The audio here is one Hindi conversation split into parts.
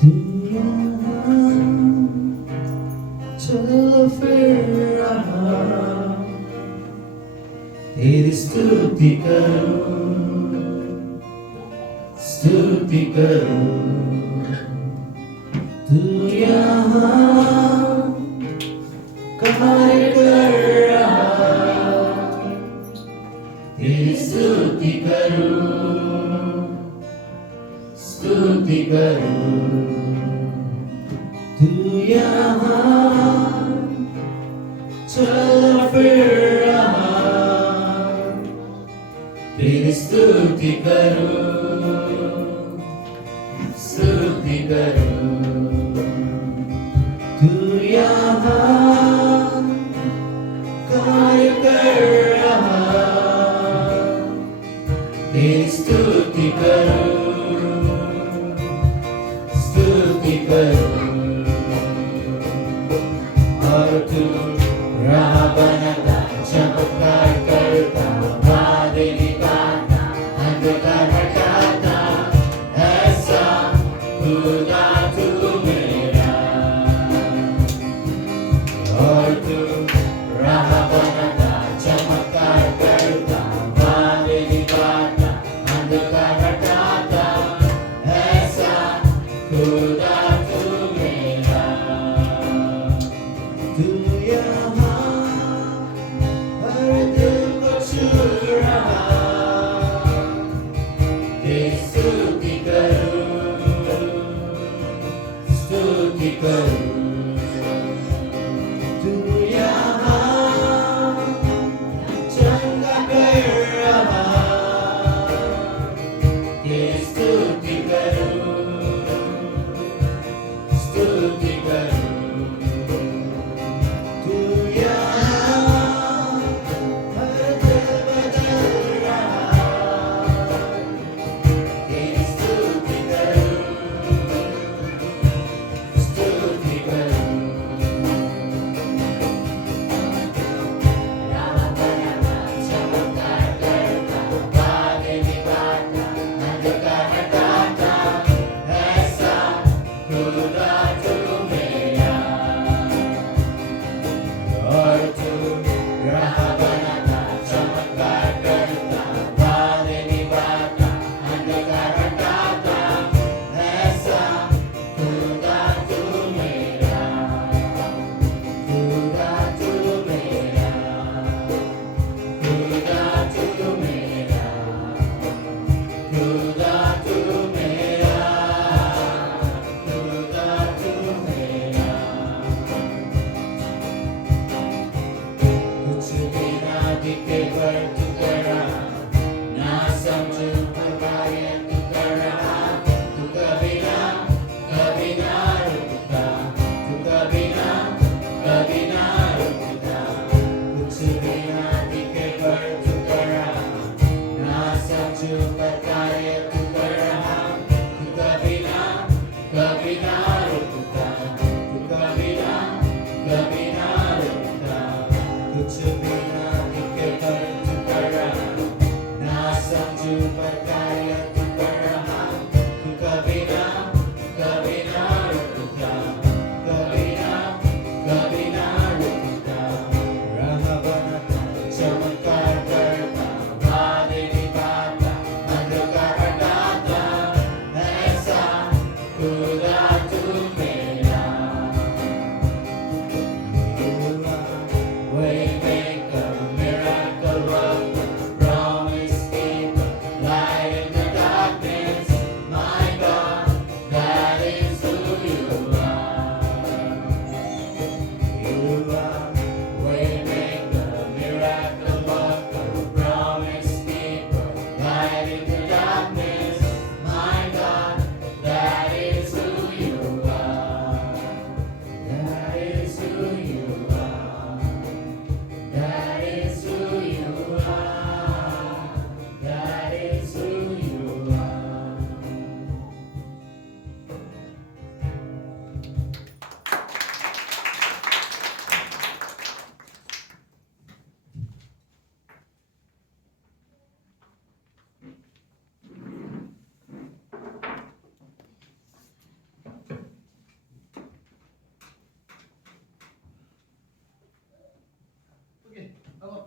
तुया चल फिर रहा तेरी स्तुति करूं तू यहाँ कार्य कर रहा तेरी स्तुति करूं तू यहाँ चल फिर रहा तेरी स्तुति करूं तू यहाँ कार्य कर रहा तेरी स्तुति करूं और तू राह बनाता चमत्कार करता वादे निभाता अंधकार हटाता ऐसा खुदा तू मेरा और तू राह बनाता चमत्कार करता वादे निभाता अंधकार हटाता ऐसा खुदा तू मेरा तू यहाँ हर दिल को छू रहा तेरी स्तुति करूं तू यहाँ चंगा कर रहा तेरी स्तुति करूं तू यहाँ हर दिल बदल रहा तेरी स्तुति करूं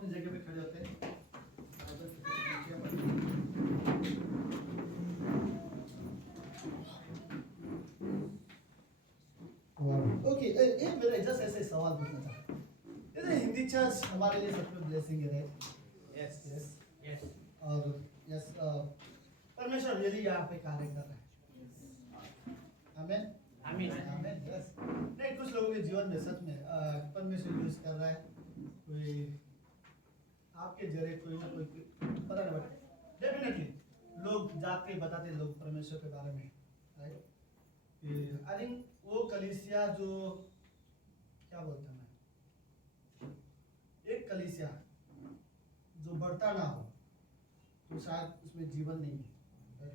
अपनी जगह पे खड़े होते हैं। ओके, एक मेरा जस्ट ऐसे सवाल पूछना था। जैसे हिंदी चर्च हमारे लिए सच में ब्लेसिंग है, राइट? Yes. यस। Yes. और यस, परमेश्वर रियली यहाँ पे कार्य कर रहा है। आमीन। आमीन। आमीन। यस। नहीं, कुछ लोगों के जीवन में सच में परमेश्वर यूज कर रहा है। कोई आपके जरिए कोई ना कोई पता नहीं, बट डेफिनेटली लोग जाते बताते लोग परमेश्वर के बारे में, राइट? आई थिंक वो कलीसिया जो क्या बोलता हूँ मैं, एक कलीसिया जो बढ़ता ना हो तो शायद उसमें जीवन नहीं है,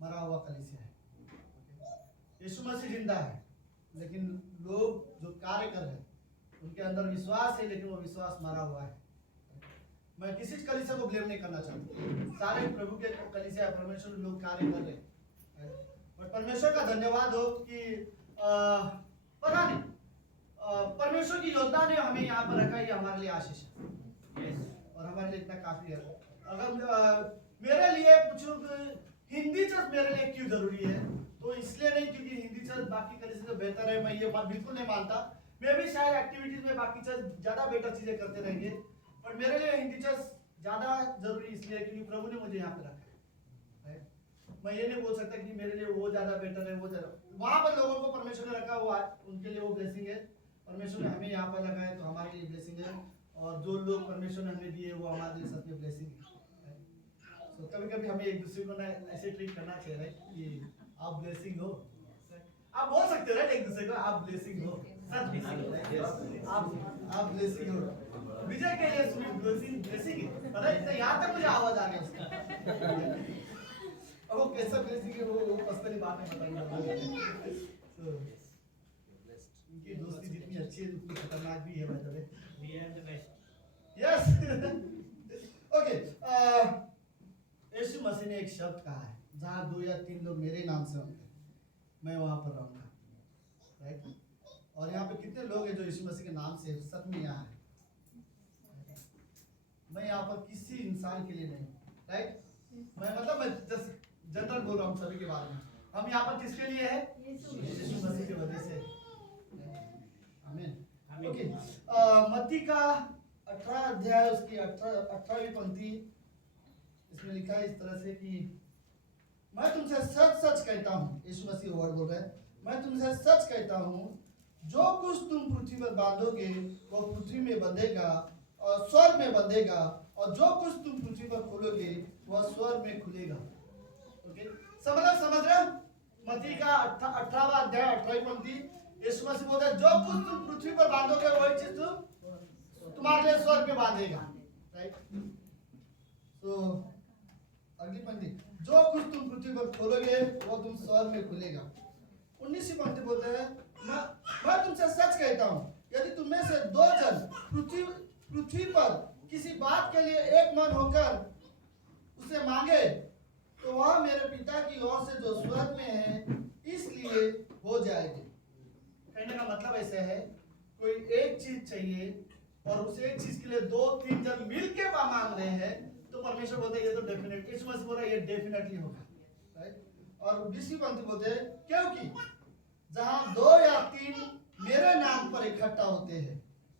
मरा हुआ कलीसिया है। यीशु मसीह जिंदा है, लेकिन लोग जो कार्य कर रहे हैं उनके अंदर विश्वास है, लेकिन वो विश्वास मरा हुआ है। मैं किसी कलीसिया को ब्लेम नहीं करना चाहता, सारे प्रभु के कलीसिया परमेश्वर लोग कार्य कर रहे हैं, बट परमेश्वर का धन्यवाद हो कि पता नहीं परमेश्वर की योजना ने हमें यहाँ पर रखा, ये हमारे लिए आशीष है। Yes. और हमारे लिए इतना काफी है। अगर मेरे लिए पूछो हिंदी चर्च मेरे लिए क्यों जरूरी है, तो इसलिए नहीं क्योंकि हिंदी चर्च बाकी कलीसिया से बेहतर है, मैं ये बात बिल्कुल नहीं मानता। मैं भी शायद एक्टिविटीज में बाकी चर्च ज्यादा बेटर चीजें करते रहेंगे, पर मेरे लिए हिंदी चर्च ज्यादा जरूरी इसलिए क्योंकि प्रभु ने मुझे यहाँ पे रखा है। मैं ये नहीं बोल सकता कि मेरे लिए वो ज्यादा बेटर है, वो ज्यादा, वहां पर लोगों को परमेश्वर ने रखा हुआ है, उनके लिए वो ब्लेसिंग है। परमेश्वर ने हमें यहाँ पर रखा है तो हमारे लिए ब्लेसिंग है, और जो लोग परमेश्वर ने हमें दिए वो हमारे लिए सच में ब्लेसिंग है। तो कभी कभी हमें एक दूसरे को ना ऐसे ट्रीट करना चाहिए, राइट? कि आप ब्लेसिंग हो, आप बोल सकते हो, राइट? एक दूसरे को आप ब्लेसिंग हो, सच में आप ब्लेसिंग हो। विजय के लिए स्वीट ब्लेसिंग है, पता है? यहाँ तक मुझे आवाज आ गया उसका। अब वो कैसा ब्लेसिंग है वो पर्सनली बात में बताऊंगा। तो उनकी दोस्ती जितनी अच्छी है उतनी खतरनाक भी है, by the way. We are the best. Yes. Okay, यीशु मसीह ने एक शब्द कहा है, जहाँ 2 या 3 लोग मेरे नाम से होंगे मैं वहां पर रहूंगा, राइट? और यहाँ पे कितने लोग हैं जो यीशु मसीह के नाम से सच में यहाँ है? मैं यहाँ पर किसी इंसान के लिए नहीं, राइट? मैं मतलब मैं जस्ट जनरल बोल रहा हूँ सभी के बारे में। हम यहाँ पर किसके लिए है? यीशु मसीह की वजह से। आमीन। ओके, मत्ती का 18 अध्याय उसकी 18वीं पंक्ति, इसमें लिखा है इस तरह से कि मैं तुमसे सच सच कहता हूँ, यीशु मसीह वर्ड बोल रहे हैं, मैं तुमसे सच कहता हूँ, जो कुछ तुम पृथ्वी पर बांधोगे वो पृथ्वी में बंधेगा और स्वर्ग में बंधेगा, और जो कुछ तुम पृथ्वी पर खोलोगे वह स्वर्ग में खुलेगा। ओके, समझ रहे हो? मत्ती का 18वां अध्याय 18वीं पंक्ति, यीशु मसीह बोलता है जो कुछ तुम पृथ्वी पर बांधोगे वही चीज तुम तुम्हारे लिए स्वर्ग में बांधेगा, राइट? तो अगली पंक्ति, जो कुछ तुम पृथ्वी पर खोलोगे वो तुम स्वर्ग में खुलेगा। 19वीं पंक्ति बोलते हैं, मैं तुमसे सच कहता हूँ, यदि तुम में से 2 जन पृथ्वी पर किसी बात के लिए एक मन होकर उसे मांगे तो वह मेरे पिता की ओर से जो स्वर्ग में है इसलिए हो जाएगी। कहने का मतलब ऐसे है, कोई एक चीज चाहिए और उस एक चीज के लिए 2-3 जन मिलके मांग रहे हैं तो परमेश्वर बोलते हैं ये तो डेफिनेट, यीशु मसीह बोल रहा है ये डेफिनेटली होगा, राइट? और 20वीं पंक्ति बोलते हैं, क्योंकि जहां 2 या 3 मेरे नाम पर इकट्ठा होते हैं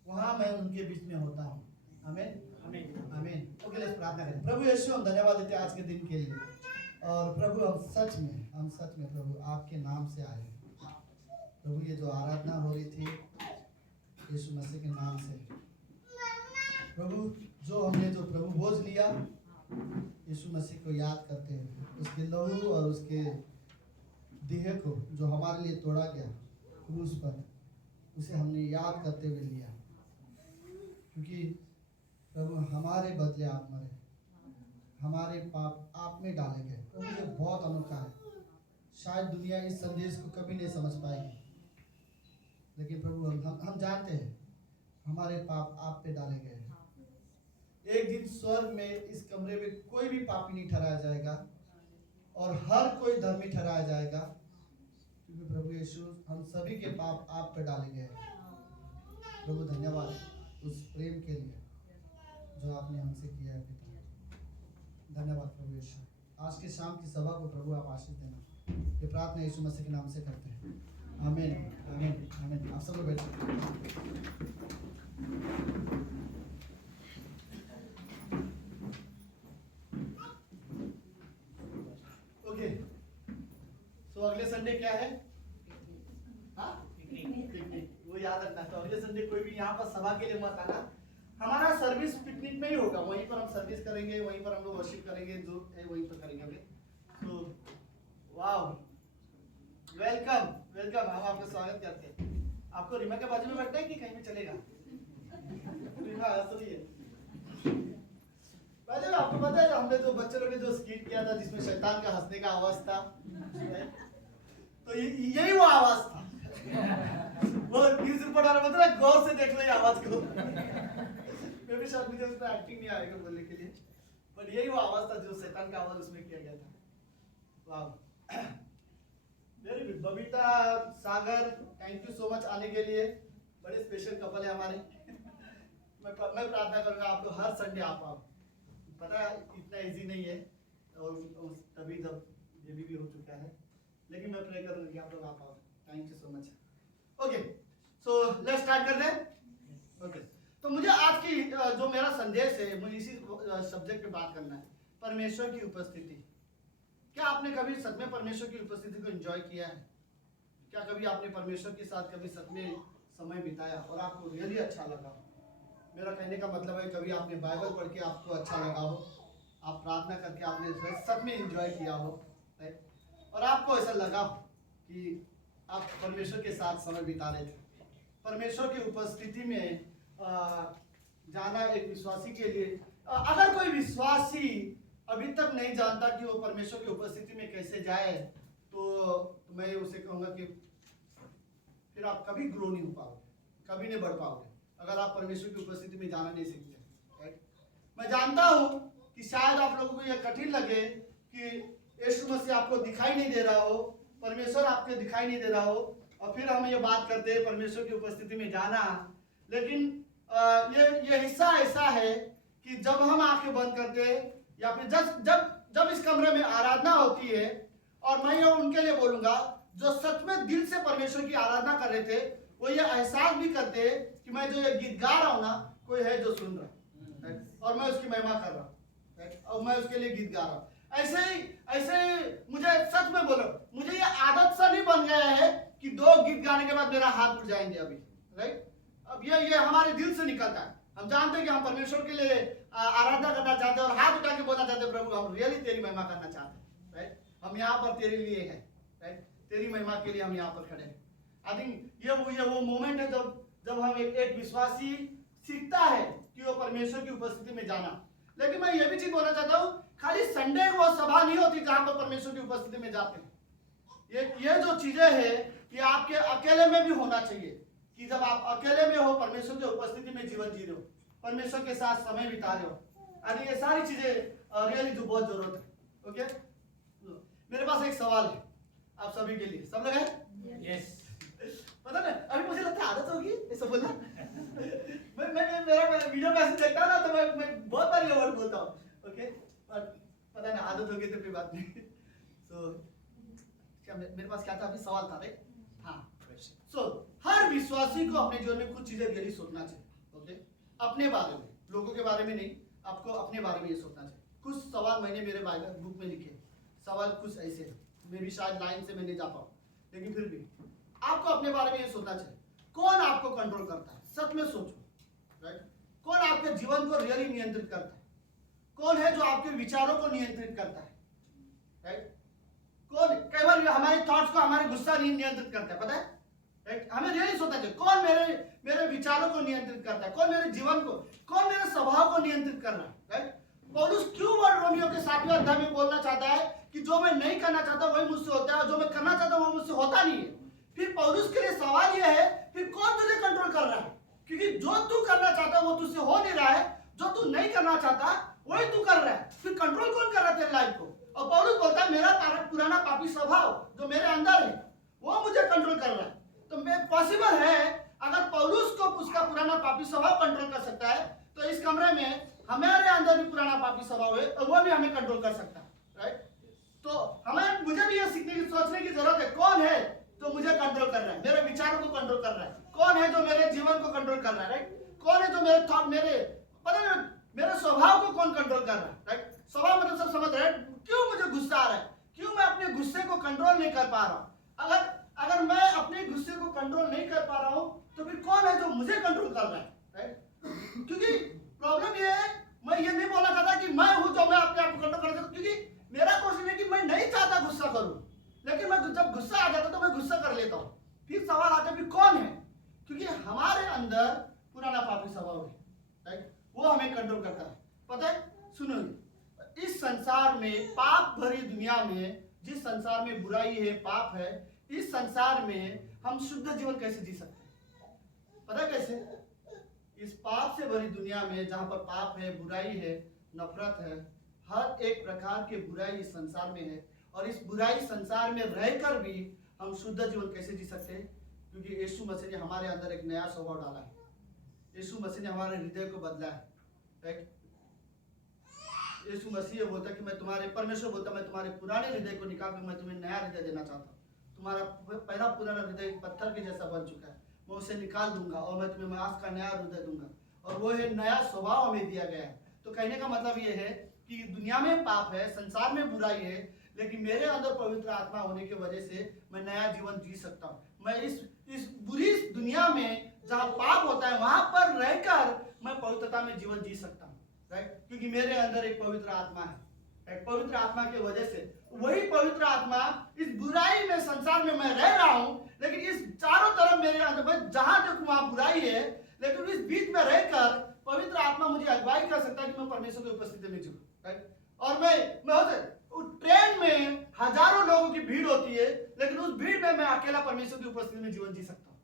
वहां मैं उनके बीच में होता हूँ। आमीन, आमीन, आमीन। ओके, लेट्स प्रार्थना करें। प्रभु यीशु, हम धन्यवाद देते हैं आज के दिन के लिए, और प्रभु हम सच में प्रभु आपके नाम से आए हैं। प्रभु ये जो आराधना हो रही थी यीशु मसीह के नाम से, प्रभु जो हमने जो प्रभु बोझ लिया यीशु मसीह को याद करते हैं, उसके लहू और उसके देह को जो हमारे लिए तोड़ा गया क्रूस पर, उसे हमने याद करते हुए लिया, क्योंकि प्रभु हमारे बदले आप मरे, हमारे पाप आप में डाले गए। प्रभु ये बहुत अनोखा है, शायद दुनिया इस संदेश को कभी नहीं समझ पाएगी, लेकिन प्रभु हम जानते हैं हमारे पाप आप पे डाले गए हैं। एक दिन स्वर्ग में इस कमरे में कोई भी पापी नहीं ठहराया जाएगा और हर कोई धर्मी ठहराया जाएगा, क्योंकि प्रभु यीशु हम सभी के पाप आप पे डाले गए हैं। प्रभु धन्यवाद उस प्रेम के लिए जो आपने हमसे किया है पिता। धन्यवाद प्रभु यीशु। आज की शाम की सभा को प्रभु आप आशीष देना। ये प्रार्थना यीशु मसीह के नाम से करते हैं, आमीन आमीन आमीन। आप सब लोग बैठिए। ओके, तो अगले संडे क्या है? हाँ, पिकनिक। वो याद रखना। तो अगले संडे कोई भी यहाँ पर सभा के लिए मत आना। हमारा सर्विस पिकनिक में ही होगा, वहीं पर हम सर्विस करेंगे, वहीं पर हम लोग वर्शिप करेंगे, जो है वहीं पर करेंगे। ओके, तो वाओ, वेलकम वेलकम। हम आपका स्वागत करते हैं। आपको रीमा के बाजू में बैठना है कि कहीं भी चलेगा? रीमा सुनिए, पहले आपको पता है हमने जो बच्चे लोग ने जो स्किट किया था जिसमें शैतान का हंसने का आवाज था, तो यही वो आवाज था। वो न्यूज़ रिपोर्ट वाला मतलब गौर से देख लो ये आवाज को। मैं भी शायद मुझे उसमें एक्टिंग नहीं आएगा बोलने के लिए, पर यही वो आवाज था जो शैतान का आवाज उसमें किया गया था। वाह, very good. Babita, Sagar, thank you so much आने के लिए। बड़े स्पेशल कपल है हमारे। मैं प्रार्थना करूंगा आप लोग हर संडे आ पाओ। पता है इतना इजी नहीं है, और तभी जब ये भी हो चुका है, लेकिन मैं प्रे करूंगा कि आप लोग आ पाओ। Thank you so much. Okay, so let's start कर दें। ओके, तो मुझे आज की जो मेरा संदेश है, मुझे इसी सब्जेक्ट पे बात करना है, परमेश्वर की उपस्थिति। क्या आपने कभी सच में परमेश्वर की उपस्थिति को एंजॉय किया है? क्या कभी आपने परमेश्वर के साथ कभी सच में समय बिताया और आपको रियली अच्छा लगा? मेरा कहने का मतलब है कभी आपने बाइबल पढ़ के आपको अच्छा लगा हो, आप प्रार्थना करके आपने सच में एंजॉय किया हो, राइट? और आपको ऐसा लगा हो कि आप परमेश्वर के साथ समय बिता रहे थे। परमेश्वर की उपस्थिति में जाना एक विश्वासी के लिए, अगर कोई विश्वासी अभी तक नहीं जानता कि वो परमेश्वर की उपस्थिति में कैसे जाए, तो मैं उसे कहूँगा कि फिर आप कभी ग्रो नहीं हो पाओगे, कभी नहीं बढ़ पाओगे अगर आप परमेश्वर की उपस्थिति में जाना नहीं सीखते, राइट? मैं जानता हूँ कि शायद आप लोगों को यह कठिन लगे कि यीशु मसीह आपको दिखाई नहीं दे रहा हो, परमेश्वर आपको दिखाई नहीं दे रहा हो, और फिर हम ये बात करते हैं परमेश्वर की उपस्थिति में जाना। लेकिन ये हिस्सा ऐसा है कि जब हम आंखें बंद करते या फिर जब इस कमरे में आराधना होती है, और मैं ये उनके लिए बोलूंगा जो सच में दिल से परमेश्वर की आराधना कर रहे थे, वो ये एहसास भी करते हैं कि मैं जो ये गीत गा रहा हूँ ना, कोई है जो सुन रहा है और मैं उसकी महिमा कर रहा हूँ, और मैं उसके लिए गीत गा रहा हूँ। ऐसे ही मुझे सच में बोलो, मुझे ये आदत सा नहीं बन गया है कि 2 गीत गाने के बाद मेरा हाथ उठ जाएंगे अभी, राइट? अब ये हमारे दिल से निकलता है। हम जानते हैं कि हम परमेश्वर के लिए आराधना करना चाहते हैं और हाथ उठा के बोलना चाहते हैं, प्रभु हम रियली तेरी महिमा करना चाहते हैं, राइट? हम यहाँ पर तेरे लिए हैं, राइट? तेरी महिमा के लिए हम यहाँ पर खड़े हैं। आई थिंक ये वो मोमेंट है जब हम एक विश्वासी सीखता है कि वो परमेश्वर की उपस्थिति में जाना। लेकिन मैं ये भी चीज बोलना चाहता हूँ, खाली संडे को सभा नहीं होती जहां पर परमेश्वर की उपस्थिति में जाते हैं। ये जो चीजें हैं ये आपके अकेले में भी होना चाहिए, कि जब आप अकेले में हो, परमेश्वर की उपस्थिति में जीवन जी रहे हो, परमेश्वर के साथ समय बिता रहे हो, यानी ये सारी चीजें रियली जो बहुत जरूरत है। ओके, मेरे पास एक सवाल है आप सभी के लिए। सब लोग हैं? यस। पता ना, अभी मुझे लगता है आदत होगी ऐसा बोलना। मैं मेरा वीडियो मैसेज देखता हूं ना, तो मैं बहुत बार ये वर्ड बोलता हूं। ओके, पता ना आदत होगी तो कोई बात नहीं। सो क्या मेरे पास क्या था अभी सवाल था, राइट? हाँ, सो हर विश्वासी को अपने जीवन में कुछ चीजें रियली सोचना चाहिए। ओके, अपने बारे में, लोगों के बारे में नहीं, आपको अपने बारे में ये सोचना चाहिए। कुछ सवाल मैंने मेरे बाइबल बुक में लिखे, सवाल कुछ ऐसे हैं, मे भी शायद लाइन से मैं नहीं जा पाऊँ, लेकिन फिर भी आपको अपने बारे में ये सोचना चाहिए, कौन आपको कंट्रोल करता है? सच में सोचो, राइट? कौन आपके जीवन को रियली नियंत्रित करता है? कौन है जो आपके विचारों को नियंत्रित करता है, राइट? कौन कई बार हमारे थॉट्स को, हमारे गुस्सा नियंत्रित करता है, पता है, राइट? हमें रियली सोचना चाहिए कौन मेरे विचारों को नियंत्रित करता है, कौन मेरे जीवन को, कौन मेरे स्वभाव को नियंत्रित कर रहा है, राइट? पौलुस क्यों वर्ड रोमियो के 7वें अध्याय में बोलना चाहता है कि जो मैं नहीं करना चाहता वही मुझसे होता है, और जो मैं करना चाहता हूं वो मुझसे होता नहीं है। फिर पौलुस के लिए सवाल यह है, फिर कौन तुझे कंट्रोल कर रहा है? क्योंकि जो तू करना चाहता है वो तुझसे हो नहीं रहा है, जो तू नहीं करना चाहता वही तू कर रहा है। फिर कंट्रोल कौन कर रहा है तेरे लाइफ को? और पौलुस बोलता है मेरा पुराना पापी स्वभाव जो मेरे अंदर है वो मुझे कंट्रोल कर रहा है। तो पॉसिबल है अगर पौलुस को उसका पुराना पापी स्वभाव कंट्रोल कर सकता है, तो इस कमरे में हमारे अंदर भी पुराना पापी स्वभाव है और वो भी हमें कंट्रोल कर सकता है, राइट। तो मुझे भी ये सीखने की सोचने की जरूरत है, कौन है जो मुझे कंट्रोल कर रहा है, मेरे विचारों को कंट्रोल कर रहा है, कौन है जो मेरे जीवन को कंट्रोल कर रहा है, राइट। कौन है जो मेरे थॉट, मेरे स्वभाव को कौन कंट्रोल कर रहा है, राइट। स्वभाव मतलब सब समझ रहे हैं, क्यों मुझे गुस्सा आ रहा है, क्यों मैं अपने गुस्से को कंट्रोल नहीं कर पा रहा हूं। अगर मैं अपने गुस्से को कंट्रोल नहीं कर पा रहा हूं तो फिर कौन है जो मुझे कंट्रोल कर रहा है, राइट। क्योंकि प्रॉब्लम ये है, मैं ये नहीं बोलना चाहता कि मैं हूं जो मैं अपने आप को कंट्रोल कर सकता, क्योंकि मेरा क्वेश्चन है कि मैं नहीं चाहता गुस्सा करूं, लेकिन मैं जब गुस्सा आ जाता तो मैं गुस्सा कर लेता हूं। फिर सवाल आता है फिर कौन है, क्योंकि हमारे अंदर पुराना पापी स्वभाव है, राइट, वो हमें कंट्रोल करता है। पता है, सुनो, इस संसार में, पाप भरी दुनिया में, जिस संसार में बुराई है, पाप है, इस संसार में हम शुद्ध जीवन कैसे जी सकते हैं? पता कैसे? इस पाप से भरी दुनिया में जहां पर पाप है, बुराई है, नफरत है, हर एक प्रकार की बुराई इस संसार में है, और इस बुराई संसार में रहकर भी हम शुद्ध जीवन कैसे जी सकते हैं? क्योंकि यीशु मसीह ने हमारे अंदर एक नया स्वभाव डाला है, यीशु मसीह ने हमारे हृदय को बदला है, राइट। यीशु मसीह बोलता है कि मैं तुम्हारे, परमेश्वर बोलता है मैं तुम्हारे पुराने हृदय को निकाल कर मैं तुम्हें नया हृदय देना चाहता हूँ। तुम्हारा पहला पुराना हृदय पत्थर के जैसा बन चुका है, मैं उसे निकाल दूंगा और मैं तुम्हें मांस का नया हृदय दूंगा, और वो है नया स्वभाव हमें दिया गया है। तो कहने का मतलब ये है कि दुनिया में पाप है, संसार में बुराई है, लेकिन मेरे अंदर पवित्र आत्मा होने की वजह से मैं नया जीवन जी सकता हूँ। मैं इस बुरी दुनिया में जहाँ पाप होता है वहां पर रहकर मैं पवित्रता में जीवन जी सकता हूँ, राइट। क्योंकि मेरे अंदर एक पवित्र आत्मा है, राइट। पवित्र आत्मा की वजह से, वही पवित्र आत्मा, इस बुराई में, संसार में मैं रह रहा हूँ, लेकिन इस चारों तरफ मेरे अंदर जहां देखूं वहां बुराई है, लेकिन इस बीच में रहकर पवित्र आत्मा मुझे अगुवाई कर सकता है कि मैं परमेश्वर की उपस्थिति में जीऊं, राइट। और मैं ट्रेन में हजारों लोगों की भीड़ होती है, लेकिन उस भीड़ में मैं अकेला परमेश्वर की उपस्थिति में जीवन जी सकता हूँ,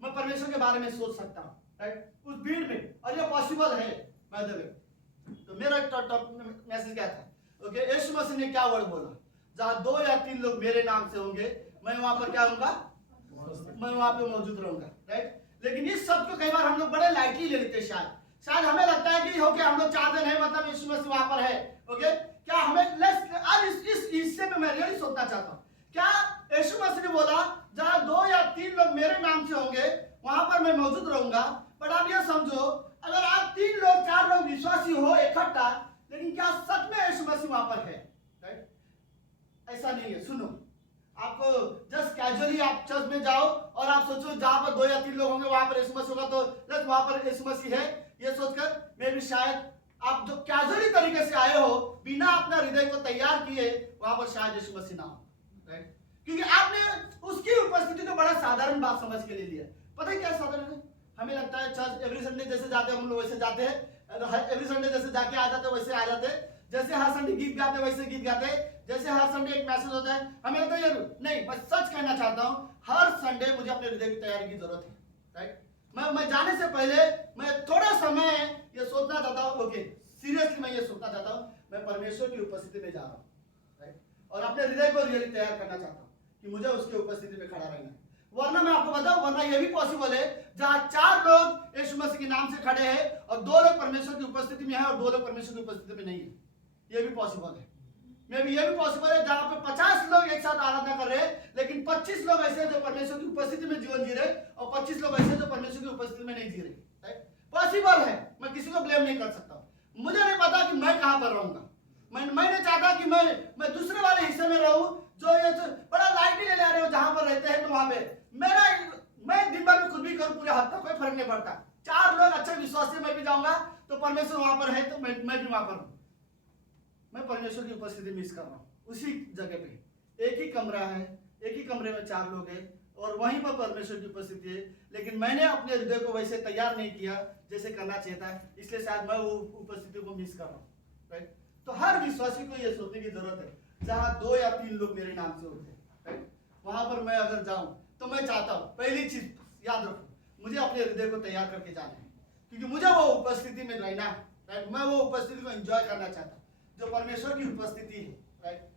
मैं परमेश्वर के बारे में सोच सकता हूँ, राइट, उस भीड़ में। और ये पॉसिबल है, बाय द वे। तो मेरा मैसेज क्या था? ओके, यीशु मसीह ने क्या वर्ड बोला? जहां 2 या 3 लोग मेरे नाम से होंगे, मैं वहां पर क्या होऊंगा? मैं वहां पे मौजूद रहूंगा, राइट। लेकिन इस शब्द को कई बार हम लोग बड़े लाइटली ले लेते हैं। शायद हमें लगता है कि ओके हम लोग 4 दिन है, मतलब यीशु मसीह वहां पर है। ओके, क्या हमें आज इस हिस्से में मैं रियली सोचना चाहता हूँ, क्या यीशु मसीह ने बोला जहां 2 या 3 लोग मेरे नाम से होंगे वहां पर मैं मौजूद रहूंगा? पर आप ये समझो, अगर आप 3 लोग 4 लोग विश्वासी हो इकट्ठा, लेकिन क्या सच में यीशु मसीह वहां पर है? राइट, ऐसा नहीं है। सुनो, आपको जस्ट कैजुअली आप चर्च में जाओ और आप सोचो जहां पर 2 या 3 लोग होंगे वहां पर यीशु मसीह होगा, तो जस्ट वहां पर यीशु मसीह है, ये सोचकर मैं भी शायद आप जो कैजुअली तरीके से आए हो, बिना अपना हृदय को तैयार किए, वहां पर शायद यीशु मसीह ना हो, राइट। क्योंकि आपने उसकी उपस्थिति को बड़ा साधारण बात समझ के ले लिया। पता है क्या साधारण है? हमें लगता है चर्च एवरी संडे जैसे जाते हैं हम लोग वैसे जाते हैं, एवरी संडे जैसे जाके आ जाते वैसे आ जाते, जैसे हर संडे गीत गाते वैसे गीत गाते, जैसे हर संडे एक मैसेज होता है। हमें लगता है नहीं, मैं सच कहना चाहता हूँ, हर संडे मुझे अपने हृदय की तैयारी की जरूरत है, राइट। मैं जाने से पहले मैं थोड़ा समय ये सोचना चाहता हूँ, ओके सीरियसली मैं ये सोचना चाहता हूँ मैं परमेश्वर की उपस्थिति में जा रहा हूँ, राइट, और अपने हृदय को रियली तैयार करना चाहता हूँ कि मुझे उसकी उपस्थिति में खड़ा रहना है। वरना मैं आपको बताऊं, वरना ये भी पॉसिबल है जहां 4 लोग यीशु मसीह के नाम से खड़े हैं और 2 लोग परमेश्वर की उपस्थिति में है और 2 लोग परमेश्वर की उपस्थिति में नहीं है। ये भी पॉसिबल है। ये भी पॉसिबल है जहां पे 50 लोग एक साथ आराधना कर रहे हैं, लेकिन 25 लोग ऐसे जो परमेश्वर की उपस्थिति में जीवन जी रहे और 25 लोग ऐसे जो परमेश्वर की उपस्थिति में नहीं जी रहे, राइट। पॉसिबल है, मैं किसी को ब्लेम नहीं कर सकता। मुझे नहीं पता कि मैं कहां पर रहूंगा, मैं नहीं चाहता कि मैं दूसरे वाले हिस्से में रहूं जो ये बड़ा लाइटली ले रहे हो, जहां पर रहते हैं तो वहां पे मैं दिन भर में खुद भी करूं, पूरे हफ्ता कोई फर्क नहीं पड़ता। 4 लोग अच्छे विश्वासी में भी जाऊंगा तो परमेश्वर वहां पर है तो मैं भी वहां पर हूं। मैं परमेश्वर की उपस्थिति मिस कर रहा हूं। उसी जगह पे एक ही कमरा है, एक ही कमरे में 4 लोग हैं और वहीं पर परमेश्वर की उपस्थिति है, लेकिन मैंने अपने हृदय को वैसे तैयार नहीं किया जैसे करना चाहिए था, इसलिए शायद मैं वो उपस्थिति को मिस कर रहा हूँ, राइट। तो हर विश्वासी को ये सोचने की जरूरत है जहां 2 या 3 लोग मेरे नाम से होते हैं, राइट, वहां पर मैं अगर जाऊं तो मैं चाहता हूं, पहली चीज याद रखो, मुझे अपने हृदय को तैयार करके जाना है, क्योंकि मुझे वो उपस्थिति में रहना है, राइट। मैं वो उपस्थिति को एंजॉय करना चाहता हूं जो परमेश्वर की उपस्थिति है, राइट।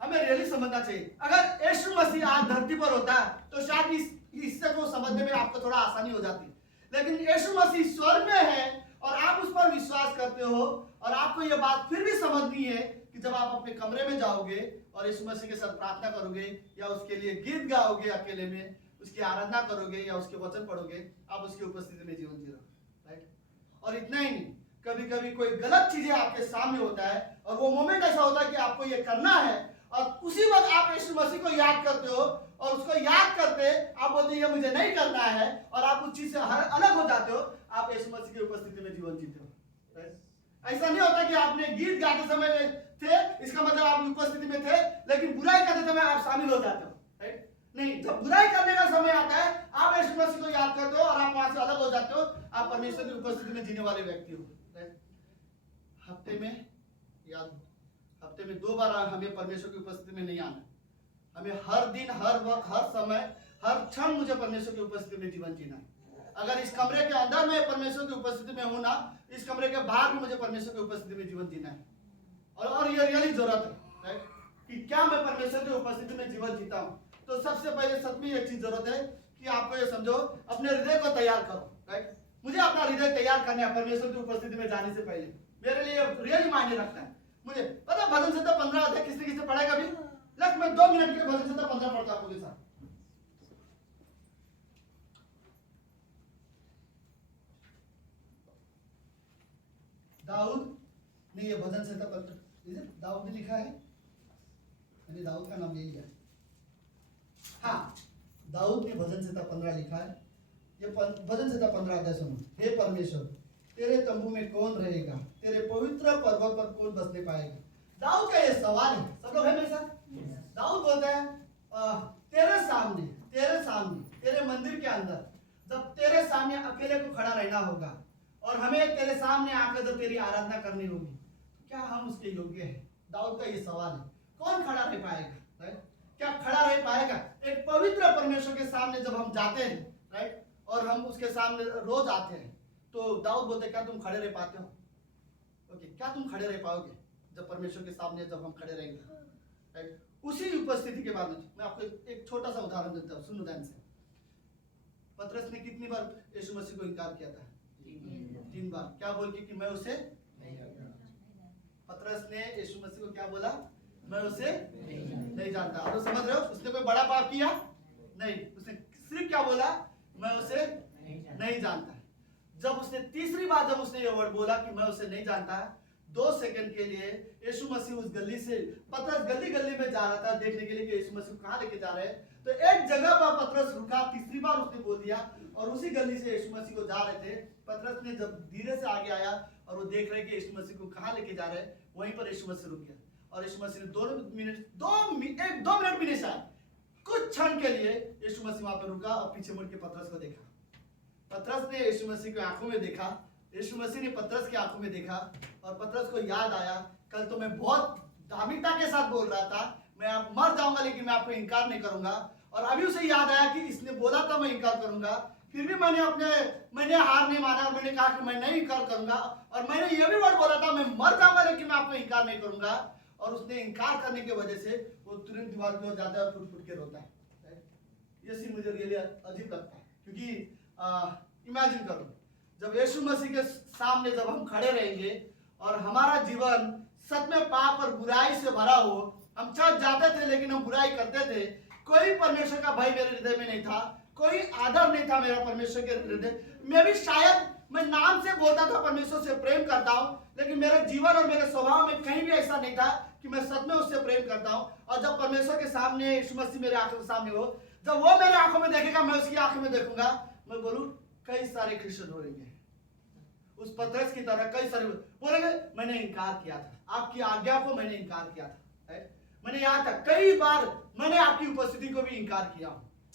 हमें रियली समझना चाहिए, अगर यीशु मसीह आज धरती पर होता तो शायद इस हिस्से को समझने में आपको थोड़ा आसानी हो जाती, लेकिन यीशु मसीह स्वर्ग में है और आप उस पर विश्वास करते हो, और आपको यह बात फिर भी समझनी है कि जब आप अपने कमरे में जाओगे और यीशु मसीह के साथ प्रार्थना करोगे या उसके लिए गीत गाओगे, अकेले में उसकी आराधना करोगे या उसके वचन पढ़ोगे, आप उसकी उपस्थिति में जीवन जी रहे हो, राइट। और इतना ही नहीं, कभी कभी कोई गलत चीजें आपके सामने होता है और वो मोमेंट ऐसा होता है कि आपको ये करना है, और उसी वक्त आप यीशु मसीह को याद करते हो, और उसको याद करते आप बोलते ये मुझे नहीं करना है, और आप उस चीज से अलग हो जाते हो, आप यीशु मसीह की उपस्थिति में जीवन जीते हो। ऐसा नहीं होता कि आपने गीत गाते समय थे, इसका मतलब आप उपस्थिति में थे, लेकिन बुराई करते समय आप शामिल हो जाते हो, राइट। नहीं, जब बुराई करने का समय आता है आप यीशु मसीह को याद करते हो और आप वहां से अलग हो जाते हो, आप परमेश्वर की उपस्थिति में जीने वाले व्यक्ति हो, राइट। हफ्ते में 2 बार हमें परमेश्वर की उपस्थिति में नहीं आना, हमें हर दिन, हर वक्त, हर समय, हर क्षण मुझे परमेश्वर की उपस्थिति में जीवन जीना है। अगर इस कमरे के अंदर मैं परमेश्वर की उपस्थिति में हूं ना, इस कमरे के बाहर भी मुझे परमेश्वर की उपस्थिति में जीवन जीना है। और ये रियली जरूरत है कि क्या मैं परमेश्वर की उपस्थिति में जीवन जीता हूं। तो सबसे पहले सच में एक चीज जरूरत है कि आपको ये समझो, अपने हृदय को तैयार करो, राइट। मुझे अपना हृदय तैयार करना है परमेश्वर की उपस्थिति में जाने से पहले, मेरे लिए रियली मायने रखता है। मुझे पता भजन संहिता 15 अध्याय किसने पढ़ेगा अभी? लेकिन मैं 2 मिनट के भजन संहिता 15 पढ़ता हूं आपके साथ। दाऊद ने ये भजन संहिता 15 दाऊद ने लिखा है, मैंने दाऊद का नाम ले लिया। हाँ, दाऊद ने भजन संहिता 15 लिखा है। ये भजन संहिता 15 अध्याय सुनो। हे परमेश्वर, तेरे तंबू में कौन रहेगा? तेरे पवित्र पर्वत पर कौन बसने पाएगा? दाऊद का ये सवाल है। सब लोग है मेरे साथ? दाऊद बोलता है तेरे सामने तेरे मंदिर के अंदर जब तेरे सामने अकेले को खड़ा रहना होगा और हमें तेरे सामने आकर जब तेरी आराधना करनी होगी, तो क्या हम उसके योग्य हैं? दाऊद का ये सवाल है। कौन खड़ा रह पाएगा, राइट? क्या खड़ा रह पाएगा? एक पवित्र परमेश्वर के सामने जब हम जाते हैं, राइट, और हम उसके सामने रोज आते हैं, तो दाऊद बोलते क्या तुम खड़े रह पाते हो? ओके, क्या तुम खड़े रह पाओगे जब परमेश्वर के सामने जब हम खड़े रहेंगे, राइट? उसी उपस्थिति के बारे में मैं आपको एक छोटा सा उदाहरण देता हूँ, सुनो ध्यान से। पतरस ने कितनी बार यीशु मसीह को इनकार किया था? 3 बार। क्या बोल के कि मैं उसे पतरस ने यीशु मसीह को क्या बोला? मैं उसे नहीं जानता। आप लोग समझ रहे हो? उसने कोई बड़ा पाप किया नहीं, उसने सिर्फ क्या बोला? मैं उसे नहीं जानता। जब उसने तीसरी बार जब उसने ये वर्ड बोला कि मैं उसे नहीं जानता, 2 सेकंड के लिए यीशु मसीह उस गली से, पतरस गली गली में जा रहा था देखने के लिए कि यीशु मसीह कहाँ लेके जा रहे हैं, तो एक जगह पर पतरस रुका, तीसरी बार उसने बोल दिया, और उसी गली से यीशु मसीह को जा रहे थे। पतरस ने जब धीरे से आगे आया और वो देख रहे कि यीशु मसीह को कहाँ लेके जा रहे हैं, वहीं पर यीशु मसीह रुक गया, और यीशु मसीह ने 2 मिनट भी नहीं शायद, कुछ क्षण के लिए यीशु मसीह वहां पर रुका और पीछे मुड़ के पतरस को देखा। पतरस ने यीशु मसीह की आंखों में देखा, यीशु मसीह ने पतरस की आंखों में देखा, और पतरस को याद आया, कल तो मैं बहुत धार्मिकता के साथ बोल रहा था, मैं अब मर जाऊंगा लेकिन मैं आपको इनकार नहीं करूंगा। और अभी उसे याद आया कि इसने बोला था मैं इनकार करूंगा, फिर भी मैंने हार नहीं माना और मैंने कहा कि मैं नहीं इनकार करूंगा, और मैंने ये भी वर्ड बोला था मैं मर जाऊंगा लेकिन मैं आपको इनकार नहीं करूंगा। और उसने इनकार करने की वजह से वो तुरंत दीवार की ओर जाता है और फुट फुट के रोता है। ये सीन मुझे रियली अजीब लगता है, क्योंकि इमेजिन करो जब यीशु मसीह के सामने जब हम खड़े रहेंगे और हमारा जीवन सच में पाप और बुराई से भरा हो, हम चर्च जाते थे लेकिन हम बुराई करते थे, कोई परमेश्वर का भय मेरे हृदय में नहीं था, कोई आदर नहीं था मेरा परमेश्वर के हृदय में भी। शायद मैं नाम से बोलता था परमेश्वर से प्रेम करता हूं, लेकिन मेरे जीवन और मेरे स्वभाव में कहीं भी ऐसा नहीं था कि मैं सच में उससे प्रेम करता हूं। और जब परमेश्वर के सामने यीशु मसीह मेरे आंखों के सामने हो, जब वो मेरे आंखों में देखेगा, मैं उसकी आंखों में देखूंगा, मैं बोलूं कई सारे क्रिश्चियन हो रहे उस पतरस की तरह, कई सारे बोलेंगे मैंने इनकार किया था, आपकी आज्ञा को मैंने इनकार किया था, राइट? मैंने यहाँ तक कई बार मैंने आपकी उपस्थिति को भी इनकार किया,